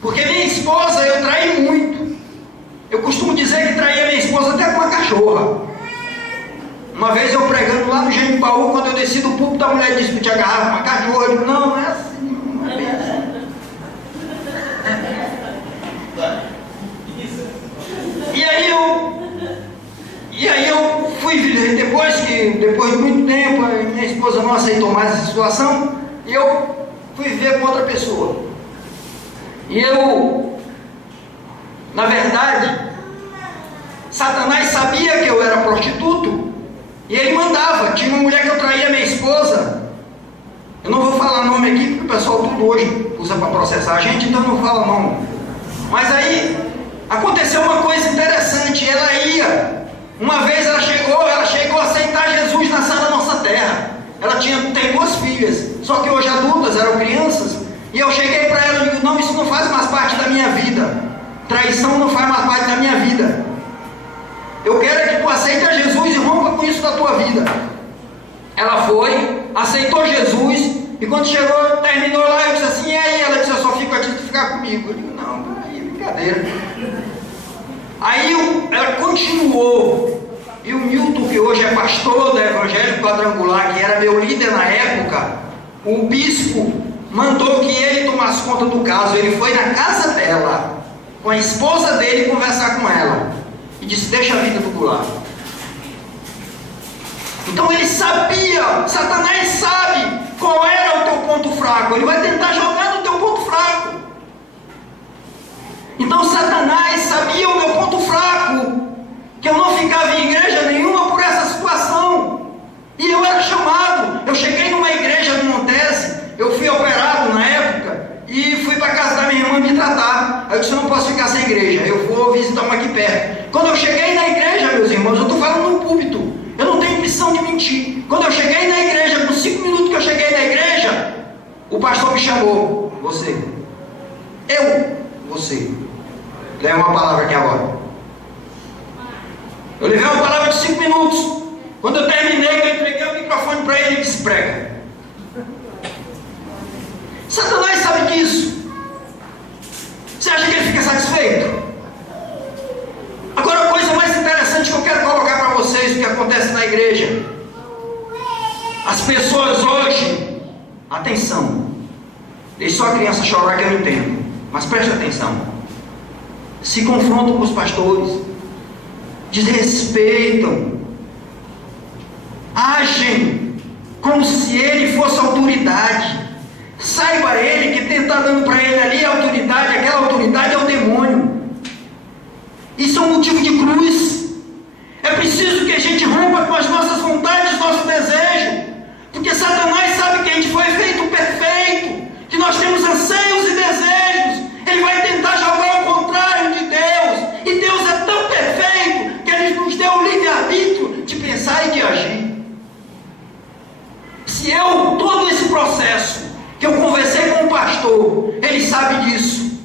porque minha esposa eu traí muito. Eu costumo dizer que traía minha esposa até com uma cachorra. Uma vez eu pregando lá no Genipaú, quando eu desci do púlpito, a mulher disse que tinha agarrado uma cachorra. Eu digo, não é assim, não é bem assim. E aí eu fui, depois de muito tempo, minha esposa não aceitou mais essa situação, e eu fui viver com outra pessoa. E eu, na verdade, Satanás sabia que eu era prostituto, e ele mandava. Tinha uma mulher que eu traía, minha esposa. Eu não vou falar nome aqui, porque o pessoal tudo hoje usa para processar a gente, então não fala nome. Mas aí, aconteceu uma coisa interessante. Ela ia, uma vez ela chegou a aceitar Jesus nascer na nossa terra. Ela tem 2 filhas, só que hoje adultas, eram crianças. E eu cheguei para ela e digo, não, isso não faz mais parte da minha vida. Traição não faz mais parte da minha vida. Eu quero é que tu aceite a Jesus e rompa com isso da tua vida. Ela foi, aceitou Jesus, e quando chegou, terminou lá, eu disse assim, e aí? Ela disse, eu só fico aqui se tu ficar comigo. Eu digo, não, peraí, brincadeira. Aí ela continuou, e o Milton, que hoje é pastor da Evangélico Quadrangular, que era meu líder na época, o bispo mandou que ele tomasse conta do caso. Ele foi na casa dela, com a esposa dele, conversar com ela, e disse, deixa a vida do lado. Então ele sabia, Satanás sabe qual era o teu ponto fraco. Ele vai tentar jogar no teu ponto fraco. Então Satanás sabia o meu ponto fraco, que eu não ficava em igreja nenhuma por essa situação. E eu era chamado. Eu cheguei numa igreja do Montese, eu fui operado na época, e fui para a casa da minha irmã me tratar. Aí eu disse, eu não posso ficar sem igreja, eu vou visitar uma aqui perto. Quando eu cheguei na igreja, meus irmãos, eu estou falando no púlpito, eu não tenho missão de mentir. Quando eu cheguei na igreja, com 5 minutos que eu cheguei na igreja, o pastor me chamou. Você. Leve uma palavra aqui agora. Eu levei uma palavra de 5 minutos. Quando eu terminei, eu entreguei o microfone para ele e disse, prega. Satanás sabe disso. Você acha que ele fica satisfeito? Agora, a coisa mais interessante que eu quero colocar para vocês, o que acontece na igreja. As pessoas hoje, atenção, deixe só a criança chorar que eu entendo, mas preste atenção, se confrontam com os pastores, desrespeitam, agem como se ele fosse autoridade. Saiba ele que quem está dando para ele ali a autoridade, aquela autoridade é o demônio. Isso é um motivo de cruz. É preciso que a gente rompa com as nossas vontades, nosso desejo, porque Satanás sabe que a gente foi feito perfeito, que nós temos anseios e desejos. Ele vai tentar jogar Se eu, todo esse processo, que eu conversei com o pastor, ele sabe disso.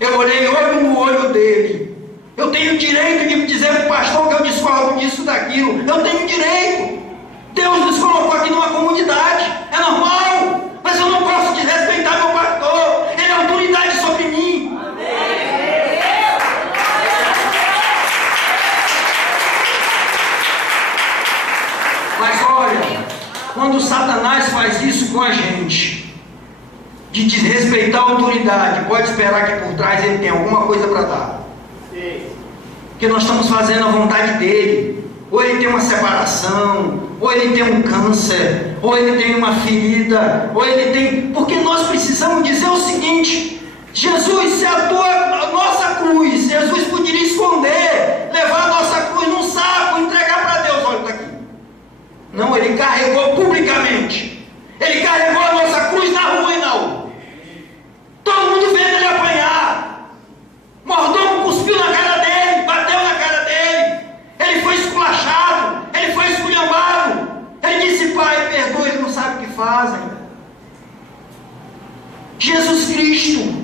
Eu olhei olho no olho dele. Eu tenho direito de dizer para o pastor que eu discordo disso, daquilo. Eu tenho direito. Deus nos colocou aqui numa comunidade. É normal. Mas eu não posso desrespeitar meu pastor. Ele é autoridade sobre mim. Mas olha, quando Satanás faz isso com a gente, de desrespeitar a autoridade, pode esperar que por trás ele tenha alguma coisa para dar. Porque nós estamos fazendo a vontade dele. Ou ele tem uma separação, ou ele tem um câncer, ou ele tem uma ferida, ou ele tem... Porque nós precisamos dizer o seguinte: Jesus, se a nossa cruz, Jesus poderia esconder, levar a nossa cruz num saco, entregar para Deus. Olha, está aqui. Não, ele carregou publicamente. Ele carregou a nossa cruz na rua e na rua. Todo mundo vendo ele apanhar. Mordomo cuspiu na cara dele, bateu na cara dele. Ele foi esculachado, ele foi esculhambado. Ele disse: Pai, perdoa, eles não sabem o que fazem. Jesus Cristo,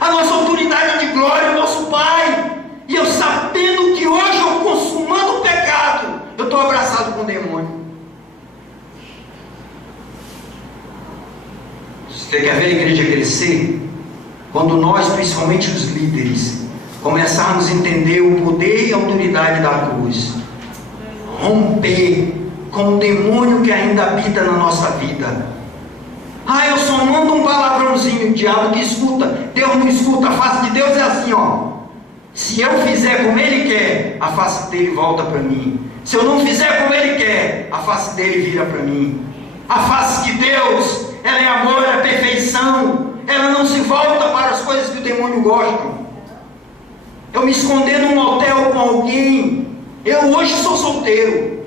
a nossa autoridade de glória, o nosso Pai. E eu sabendo que hoje eu consumando o pecado, eu estou abraçado com o demônio. Você quer ver a igreja crescer? Quando nós, principalmente os líderes, começarmos a entender o poder e a autoridade da cruz, romper com o demônio que ainda habita na nossa vida. Eu só mando um palavrãozinho, o diabo que escuta, Deus não escuta. A face de Deus é assim, ó. Se eu fizer como ele quer, a face dele volta para mim. Se eu não fizer como ele quer, a face dele vira para mim. A face de Deus, ela é amor, ela é perfeição. Ela não se volta para as coisas que o demônio gosta. Eu me esconder num hotel com alguém. Eu hoje sou solteiro.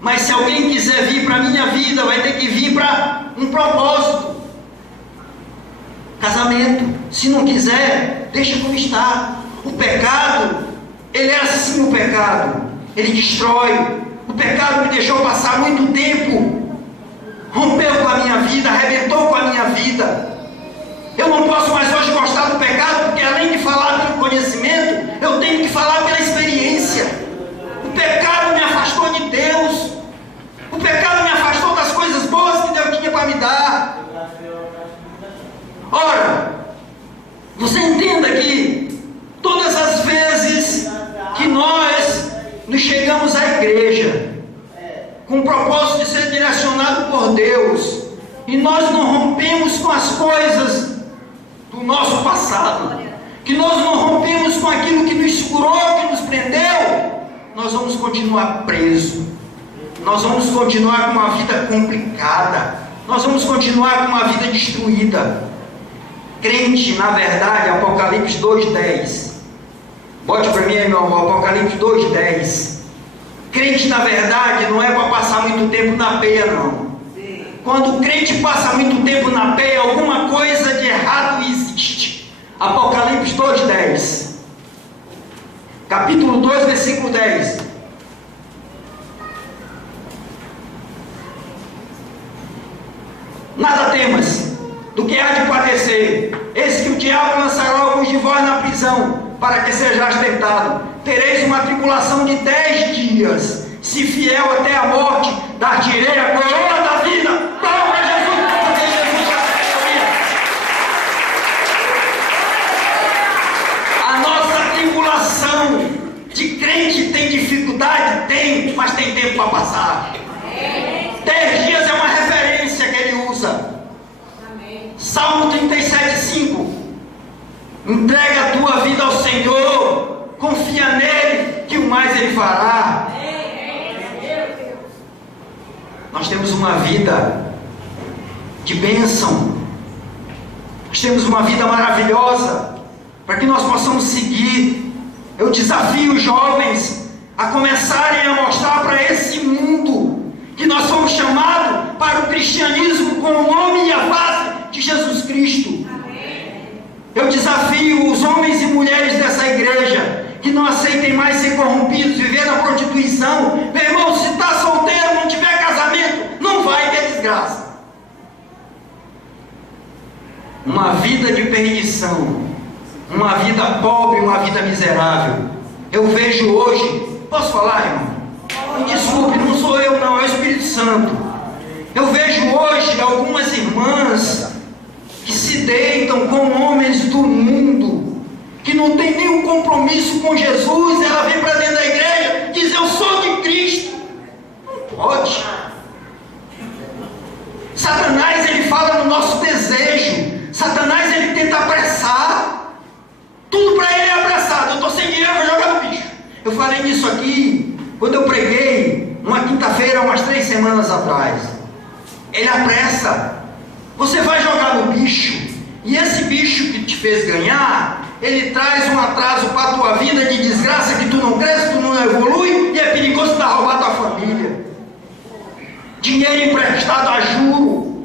Mas se alguém quiser vir para a minha vida, vai ter que vir para um propósito. Casamento. Se não quiser, deixa como está. O pecado, ele é assim, o pecado. Ele destrói. O pecado me deixou passar muito tempo. Rompeu com a minha vida, arrebentou com a minha vida. Eu não posso mais hoje gostar do pecado, porque além de falar pelo conhecimento, eu tenho que falar pela experiência. O pecado me afastou de Deus. O pecado me afastou das coisas boas que Deus tinha para me dar. Ora, você entenda que todas as vezes que nós nos chegamos à igreja com o propósito de ser direcionado por Deus, e nós não rompemos com as coisas do nosso passado, que nós não rompemos com aquilo que nos curou, que nos prendeu, nós vamos continuar presos. Nós vamos continuar com uma vida complicada. Nós vamos continuar com uma vida destruída. Crente, na verdade, Apocalipse 2:10. Bote para mim aí, meu amor, Apocalipse 2:10. Crente, na verdade, não é para passar muito tempo na peia, não. Quando o crente passa muito tempo na peia, alguma coisa de errado existe. Apocalipse 2:10. Capítulo 2, versículo 10. Nada temas do que há de padecer. Eis que o diabo lançará alguns de vós na prisão, para que sejais tentado. Tereis uma tribulação de 10 dias. Se fiel até a morte, dar-te-ei a coroa da vida. Palma a Jesus, porque Jesus já a nossa tribulação de crente tem dificuldade? Tem, mas tem tempo para passar. 10 dias é uma referência que ele usa. Salmo 37:5. Entrega a tua vida ao Senhor, confia nele, que o mais ele fará. Nós temos uma vida de bênção. Nós temos uma vida maravilhosa, para que nós possamos seguir. Eu desafio os jovens a começarem a mostrar para esse mundo que nós somos chamados para o cristianismo com o nome e a face de Jesus Cristo. Eu desafio os homens e mulheres dessa igreja que não aceitem mais ser corrompidos, viver na prostituição. Meu irmão, se está solteiro, não tiver casamento, não vai ter desgraça. uma vida de perdição, uma vida pobre, uma vida miserável. Eu vejo hoje, posso falar, irmão? Desculpe, não sou eu não, é o Espírito Santo. Eu vejo hoje algumas irmãs que se deitam com homens do mundo, que não tem nenhum compromisso com Jesus. Ela vem para dentro da igreja e diz: eu sou de Cristo. Não pode. Satanás, ele fala no nosso desejo. Satanás, ele tenta apressar. Tudo para ele é apressado. Eu estou sem dinheiro, vou jogar no bicho. Eu falei nisso aqui quando eu preguei uma quinta-feira, umas 3 semanas atrás. Ele apressa. Você vai jogar no bicho, e esse bicho que te fez ganhar, ele traz um atraso para a tua vida de desgraça, que tu não cresce, tu não evolui, e é perigoso dar roubar tua família. Dinheiro emprestado a juro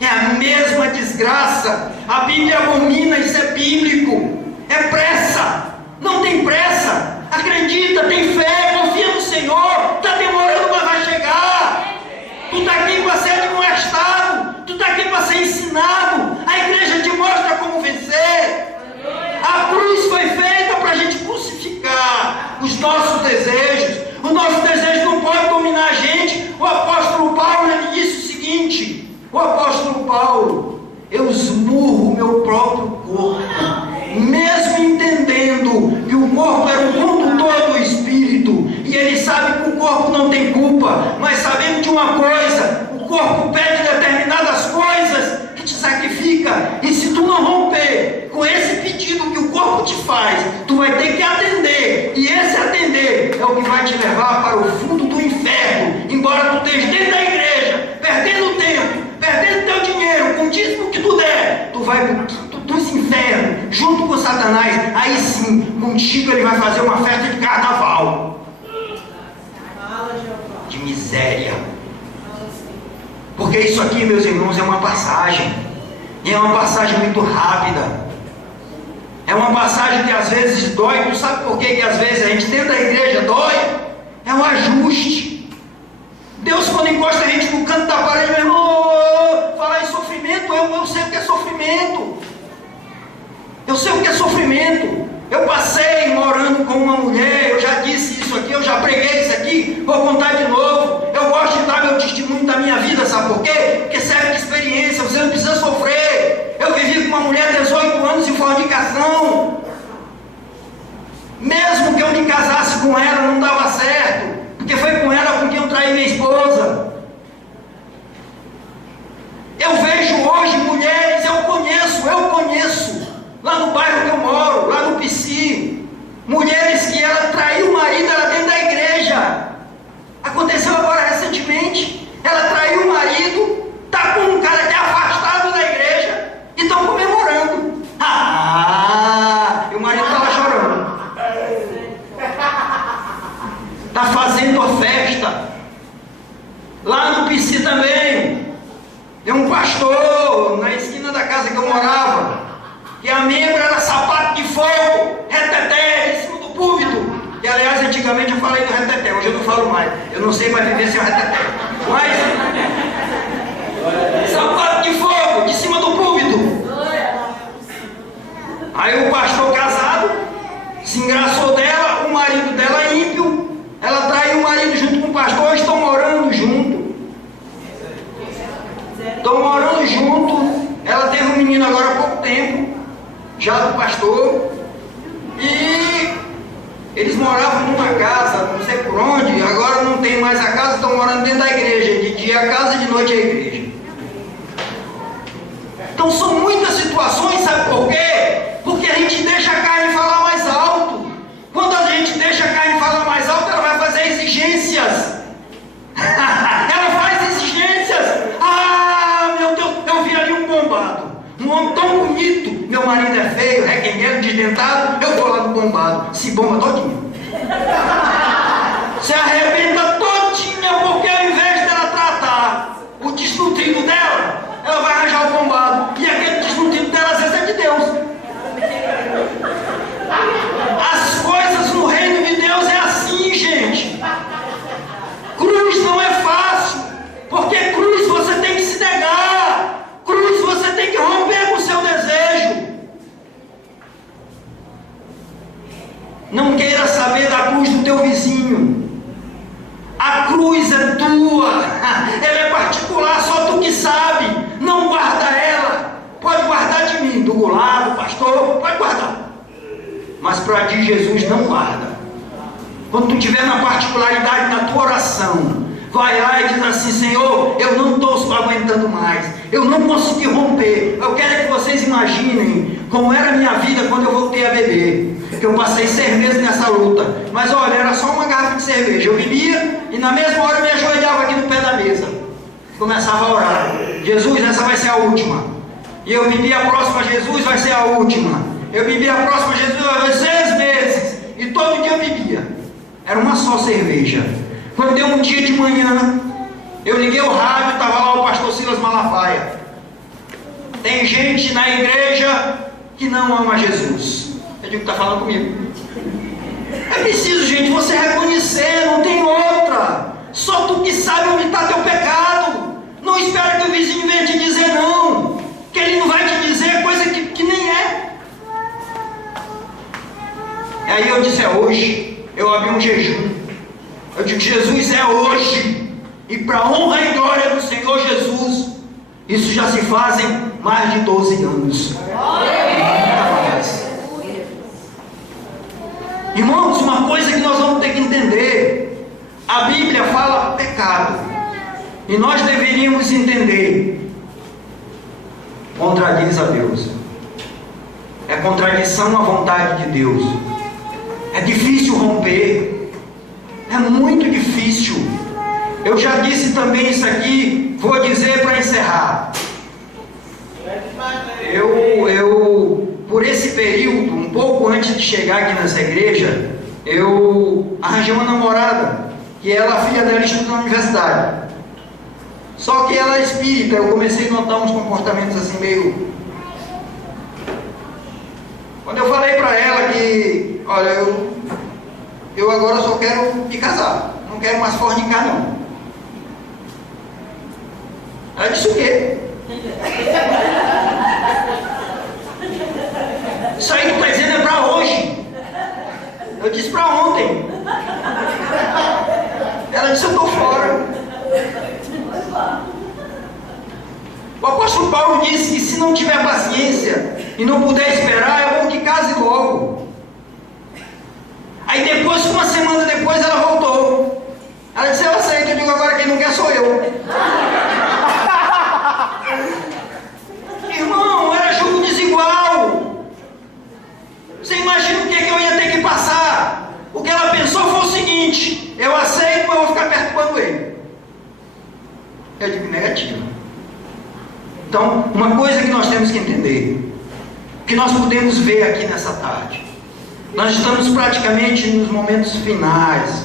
é a mesma desgraça. A Bíblia abomina, isso é bíblico. É pressa. Não tem pressa. Acredita, tem fé, confia no Senhor. Está demorando, mas vai chegar. Tu está aqui para ser admoestado. Tu está aqui para ser ensinado. A igreja te mostra como vencer. A cruz foi feita para a gente crucificar os nossos desejos. O nosso desejo não pode dominar a gente. O apóstolo Paulo, ele disse o seguinte: o apóstolo Paulo: eu esmurro o meu próprio corpo, mesmo entendendo que o corpo era o condutor do Espírito, e ele sabe que o corpo não tem culpa, mas sabendo de uma coisa: o corpo pede determinadas coisas que te sacrifica, e se tu não romper com esse pedido que o corpo te faz, tu vai ter que atender, e esse atender é o que vai te levar para o fundo do inferno. Embora tu esteja dentro da igreja, perdendo tempo, perdendo teu dinheiro, com o dízimo que tu der, tu vai para o quinto dos infernos, junto com Satanás. Aí sim, contigo ele vai fazer uma festa de carnaval de miséria. Porque isso aqui, meus irmãos, é uma passagem, e é uma passagem muito rápida. É uma passagem que às vezes dói. Tu sabe por que às vezes a gente dentro da igreja dói? É um ajuste. Deus, quando encosta a gente no canto da parede, meu irmão, falar em sofrimento, eu sei o que é sofrimento. Eu sei o que é sofrimento. Eu passei morando com uma mulher, eu já disse isso aqui, eu já preguei isso aqui, vou contar de novo. Eu gosto de dar meu testemunho da minha vida, sabe por quê? Porque serve de experiência, você não precisa sofrer. Eu vivi com uma mulher 18 anos em fornicação. Mesmo que eu me casasse com ela, não dava certo, porque foi com ela com quem eu traí minha esposa. Eu vejo hoje mulheres, eu conheço, lá no bairro que eu moro, lá no Pici, mulheres que ela traiu o marido, ela dentro da igreja. Aconteceu agora recentemente, ela traiu o marido, está com um cara que é afastado da igreja, e estão comemorando. E o marido está lá chorando. Está fazendo a festa. Lá no Pici também, tem um pastor na esquina da casa que eu morava, que a membra era sapato de fogo, reteté, em cima do púlpito. E aliás, antigamente eu falei do reteté, hoje eu não falo mais. Eu não sei mais viver sem o reteté. Mas, sapato de fogo, de cima do púlpito. Aí o pastor casado se engraçou dela, o marido dela ímpio, ela traiu o marido junto com o pastor, estão morando junto. Estão morando junto. Ela teve um menino agora há pouco tempo, já do pastor, e eles moravam numa casa, não sei por onde, agora não tem mais a casa, estão morando dentro da igreja, de dia a casa, de noite a igreja. Então são muitas situações, sabe por quê? Porque a gente deixa a carne falar mais alto. Quando a gente deixa a carne falar mais alto, ela vai fazer exigências. Ela faz exigências. Meu Deus, eu vi ali um bombado, um homem tão bonito, meu marido é feio, requenguento, desdentado, eu vou lá no bombado, se bomba todinho. Se arrebenta todinha, porque ao invés dela tratar o desnutrido dela, ela vai arranjar o bombado, e aquele desnutrido dela às vezes é de Deus. As coisas no reino de Deus é assim, gente. Cruz não é fácil, porque cruz você tem que se negar, cruz você tem que romper com o seu desejo. para ti Jesus não guarda. Quando tu estiver na particularidade na tua oração, vai lá e diz assim: Senhor, eu não estou aguentando mais, eu não consegui romper. Eu quero que vocês imaginem como era a minha vida quando eu voltei a beber. Eu passei 6 meses nessa luta, mas olha, era só uma garrafa de cerveja. Eu bebia e na mesma hora eu me ajoelhava aqui no pé da mesa, começava a orar: Jesus, essa vai ser a última. E eu bebi a próxima: Jesus, vai ser a última. Eu bebi a próxima: Jesus, vai ser 6 meses. E todo dia eu bebia. Era uma só cerveja. Quando deu um dia de manhã, eu liguei o rádio, estava lá o pastor Silas Malafaia. Tem gente na igreja que não ama Jesus. Eu digo: está falando comigo. É preciso, gente, você reconhecer, não tem outra. Só tu que sabe onde está teu pecado. Não espera que o vizinho venha te dizer não, que ele não vai te dizer coisa que nem é. E aí eu disse: é hoje. Eu abri um jejum. Eu digo: Jesus, é hoje. E para a honra e glória do Senhor Jesus. Isso já se fazem mais de 12 anos. Irmãos, uma coisa que nós vamos ter que entender: a Bíblia fala pecado, e nós deveríamos entender: contradiz a Deus. É contradição à vontade de Deus. É difícil romper, é muito difícil. Eu já disse também isso aqui, vou dizer para encerrar. Eu, por esse período, um pouco antes de chegar aqui nessa igreja, eu arranjei uma namorada, que ela, a filha dela, estuda na universidade. Só que ela é espírita. Eu comecei a notar uns comportamentos assim meio... Quando eu falei para ela que, olha, eu agora só quero me casar, não quero mais fornicar não. Ela disse: o quê? Isso aí que tu está dizendo é para hoje. Eu disse: para ontem. Ela disse: eu estou fora. O apóstolo Paulo disse que se não tiver paciência e não puder esperar, é bom que case logo. Aí depois, uma semana depois, ela voltou. Ela disse: eu aceito. Eu digo: agora quem não quer sou eu. Irmão, era jogo desigual. Você imagina o que eu ia ter que passar? O que ela pensou foi o seguinte: eu aceito, mas eu vou ficar perturbando ele. Eu digo: negativo. Então, uma coisa que nós temos que entender, que nós podemos ver aqui nessa tarde, nós estamos praticamente nos momentos finais.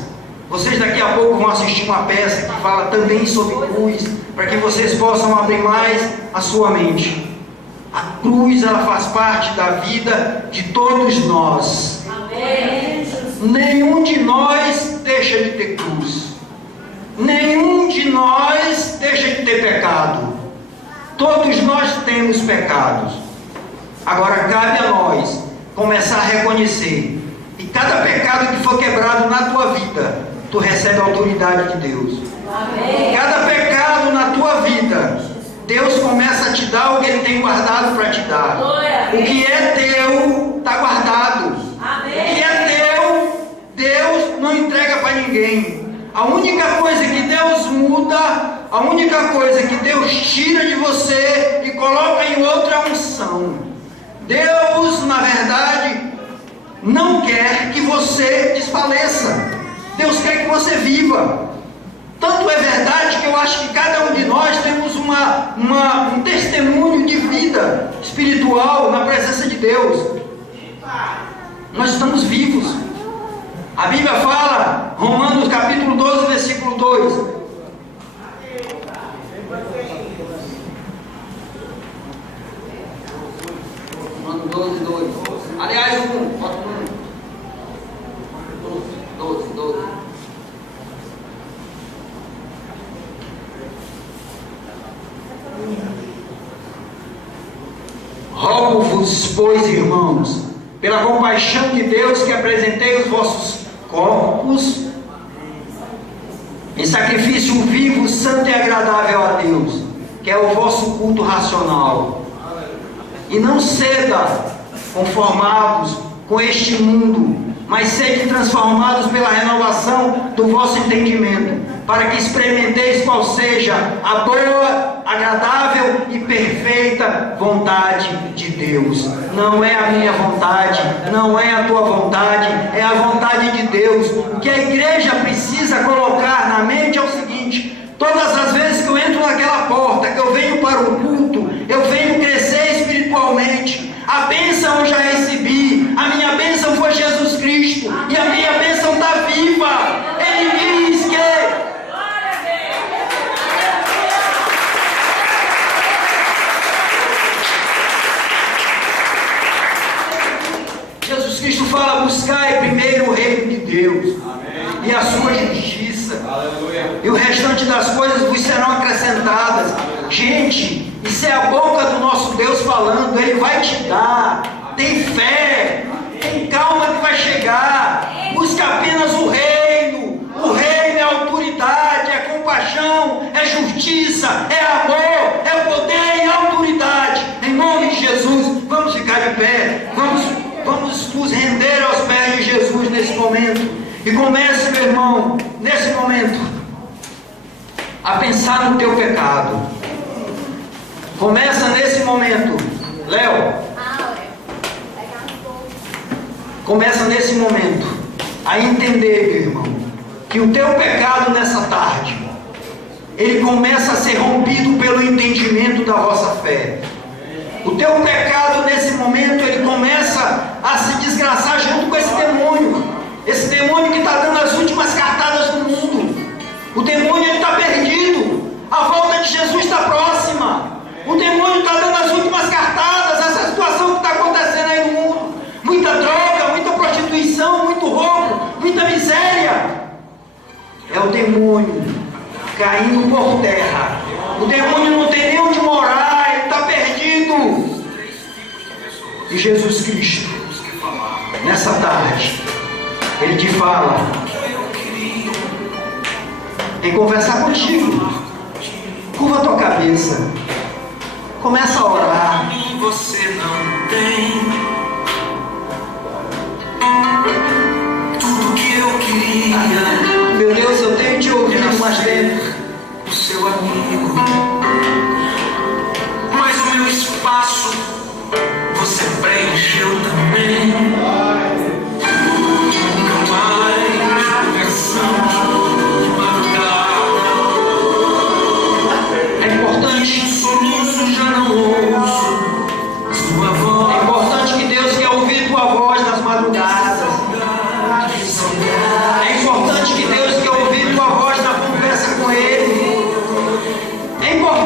Vocês daqui a pouco vão assistir uma peça que fala também sobre cruz, para que vocês possam abrir mais a sua mente. A cruz, ela faz parte da vida de todos nós. Amém. Nenhum de nós deixa de ter cruz. Nenhum de nós deixa de ter pecado. Todos nós temos pecados. Agora cabe a nós começar a reconhecer. E cada pecado que for quebrado na tua vida, tu recebe a autoridade de Deus. Amém. Cada pecado na tua vida, Deus começa a te dar o que Ele tem guardado para te dar. O que é teu está guardado. Amém. O que é teu, Deus não entrega para ninguém. A única coisa que Deus muda, a única coisa que Deus tira de você e coloca em outra é a unção. Deus, na verdade, não quer que você desfaleça. Deus quer que você viva. Tanto é verdade que eu acho que cada um de nós temos um testemunho de vida espiritual na presença de Deus. Nós estamos vivos. A Bíblia fala, Romanos capítulo 12, versículo 2. Romanos 12, 2. Aliás, 1. 12. Rogo-vos, pois, irmãos, pela compaixão de Deus, que apresentei os vossos corpos em sacrifício vivo, santo e agradável a Deus, que é o vosso culto racional. E não ceda conformados com este mundo, mas sede transformados pela renovação do vosso entendimento, para que experimenteis qual seja a boa, agradável e perfeita vontade de Deus. Não é a minha vontade, não é a tua vontade, é a vontade de Deus. O que a igreja precisa colocar na mente é o seguinte: todas as vezes que eu entro naquela porta, que eu venho para o culto, eu venho crescer espiritualmente. A bênção eu já recebi, a minha bênção foi Jesus Cristo, e a minha bênção está viva. Ele diz que Jesus Cristo fala: buscai primeiro o reino de Deus. Amém. E a sua justiça. Aleluia. E o restante das coisas vos serão acrescentadas. Gente, isso é a boca do nosso Deus falando. Ele vai te dar. Tem fé, tem calma que vai chegar. Busca apenas o reino. O reino é autoridade, é compaixão, é justiça, é amor, é poder e autoridade. Em nome de Jesus, vamos ficar de pé. Vamos nos render aos pés de Jesus nesse momento. E comece, meu irmão, nesse momento, a pensar no teu pecado. Começa nesse momento, Léo. Começa nesse momento a entender, meu irmão, que o teu pecado nessa tarde, ele começa a ser rompido pelo entendimento da vossa fé. O teu pecado nesse momento, ele começa a se desgraçar junto com esse demônio. Esse demônio que está dando as últimas cartadas no mundo. O demônio está perdido. A volta de Jesus está próxima. O demônio está dando as últimas cartadas. Essa situação que está acontecendo aí no mundo. Muita droga, muita prostituição, muito roubo, muita miséria. É o demônio caindo por terra. O demônio não tem nem onde morar. Ele está perdido. E Jesus Cristo, nessa tarde, Ele te fala em conversar contigo. Curva a tua cabeça. Começa a orar. Você não tem tudo que eu queria. Meu Deus, eu tenho te ouvido mais tempo. O seu amigo, mas o meu espaço você preencheu também. Não mais diversão de madrugada. É importante. Soluço já não ouço sua voz. É importante que Deus quer ouvir tua voz nas madrugadas. É importante que Deus quer ouvir tua voz na conversa com Ele. É importante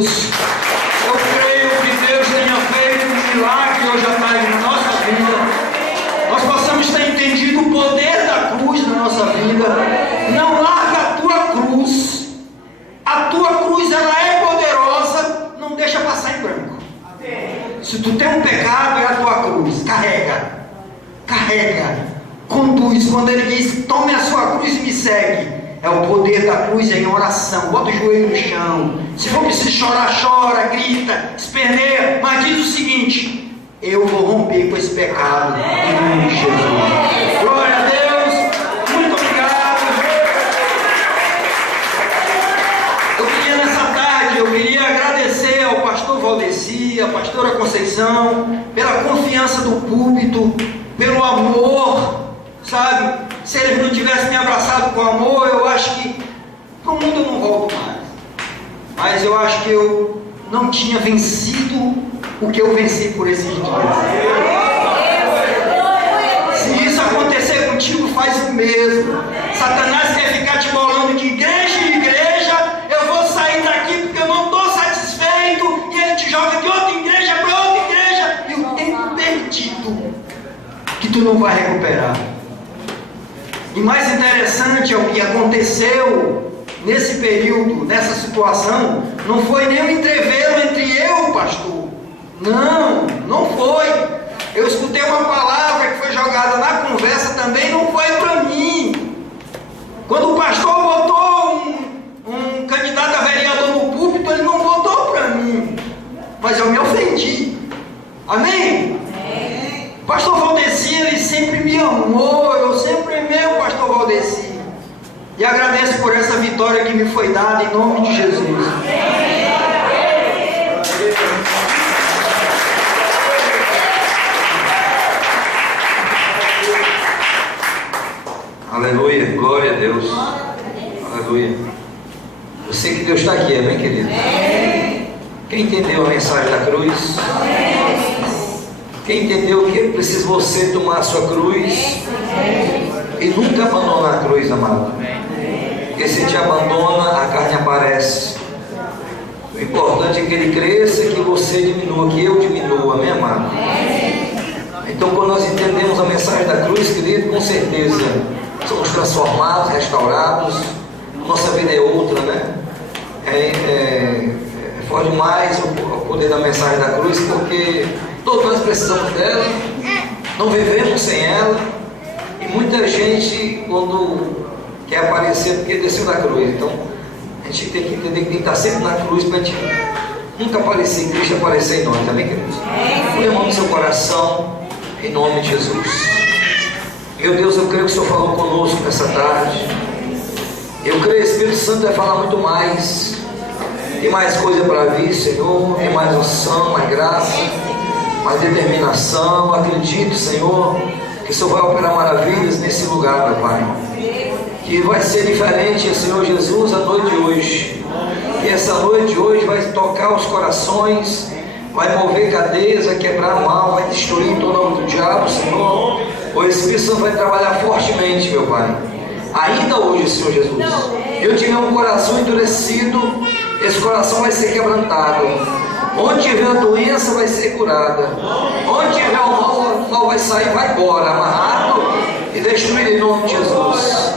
Jesus. Eu creio que Deus tenha feito um milagre hoje à tarde na nossa vida. Nós possamos ter entendido o poder da cruz na nossa vida. Não larga a tua cruz. A tua cruz, ela é poderosa. Não deixa passar em branco. Se tu tem um pecado, é a tua cruz. Carrega, conduz. Quando ele diz, tome a sua cruz e me segue, é o poder da cruz em oração. Bota o joelho no chão. Se for preciso chorar, chora, grita, esperneia, mas diz o seguinte: eu vou romper com esse pecado em nome de Jesus. Glória a Deus. Muito obrigado. Eu queria agradecer ao pastor Valdeci, à pastora Conceição, pela confiança do púlpito, pelo amor, sabe? Se eles não tivessem me abraçado com amor, eu acho que para o mundo eu não volto mais. Mas eu acho que eu não tinha vencido o que eu venci por esses dias. Se isso acontecer contigo, faz o mesmo. Satanás quer ficar te bolando de igreja em igreja. Eu vou sair daqui porque eu não estou satisfeito. E ele te joga de outra igreja para outra igreja. E o tempo perdido que tu não vai recuperar. E mais interessante é o que aconteceu nesse período, nessa situação. Não foi nem um entrevero entre eu e o pastor. Não foi. Eu escutei uma palavra que foi jogada na conversa também, não foi para mim. Quando o pastor botou um candidato a vereador no púlpito, ele não botou para mim. Mas eu me ofendi. Amém? O pastor Valdeci, ele sempre me amou. Eu sempre amei o pastor Valdeci. E agradeço por essa vitória que me foi dada em nome de Jesus. Aleluia, glória a Deus. Aleluia. Eu sei que Deus está aqui, amém, querido? Quem entendeu a mensagem da cruz? Quem entendeu que precisa você tomar a sua cruz e nunca abandonar a cruz, amado? Porque se te abandona, a carne aparece. O importante é que ele cresça e que você diminua, que eu diminua, amém, amado? Então, quando nós entendemos a mensagem da cruz, querido, com certeza somos transformados, restaurados, nossa vida é outra, né? Fora demais o poder da mensagem da cruz, porque todos nós precisamos dela, não vivemos sem ela, e muita gente, quando quer aparecer, porque desceu da cruz. Então, a gente tem que entender que tem que estar sempre na cruz para a gente nunca aparecer em Cristo, aparecer em nós, também, queridos? Põe a mão no seu coração, em nome de Jesus. Meu Deus, eu creio que o Senhor falou conosco nessa tarde. Eu creio que o Espírito Santo vai falar muito mais. Tem mais coisa para vir, Senhor. Tem mais unção, mais graça, mais determinação. Acredito, Senhor, que o Senhor vai operar maravilhas nesse lugar, meu Pai. Que vai ser diferente, Senhor Jesus, a noite de hoje. Que essa noite de hoje vai tocar os corações, vai mover cadeias, vai quebrar o mal, vai destruir toda a obra do diabo, Senhor. O Espírito Santo vai trabalhar fortemente, meu Pai. Ainda hoje, Senhor Jesus, eu tiver um coração endurecido, esse coração vai ser quebrantado. Onde tiver a doença, vai ser curada. Onde tiver o mal vai sair, vai embora, amarrado e destruído em nome de Jesus.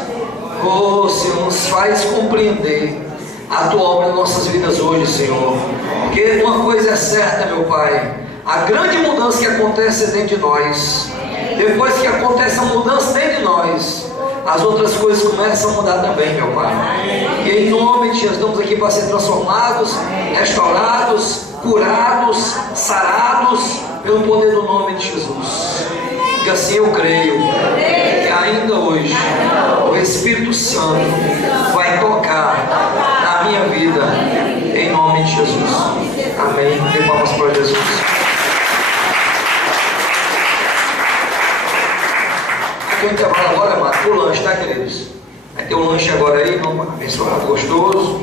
Oh, Senhor, nos faz compreender a Tua obra em nossas vidas hoje, Senhor. Porque uma coisa é certa, meu Pai, a grande mudança que acontece dentro de nós. Depois que acontece a mudança dentro de nós, as outras coisas começam a mudar também, meu Pai. E em nome de Jesus, estamos aqui para ser transformados, restaurados, curados, sarados, pelo poder do nome de Jesus. E assim eu creio que ainda hoje o Espírito Santo vai tocar na minha vida, em nome de Jesus. Amém. Dê palmas para Jesus. Tem um intervalo agora, mano, pro lanche, tá, queridos? Vai ter um lanche agora aí, abençoado, gostoso.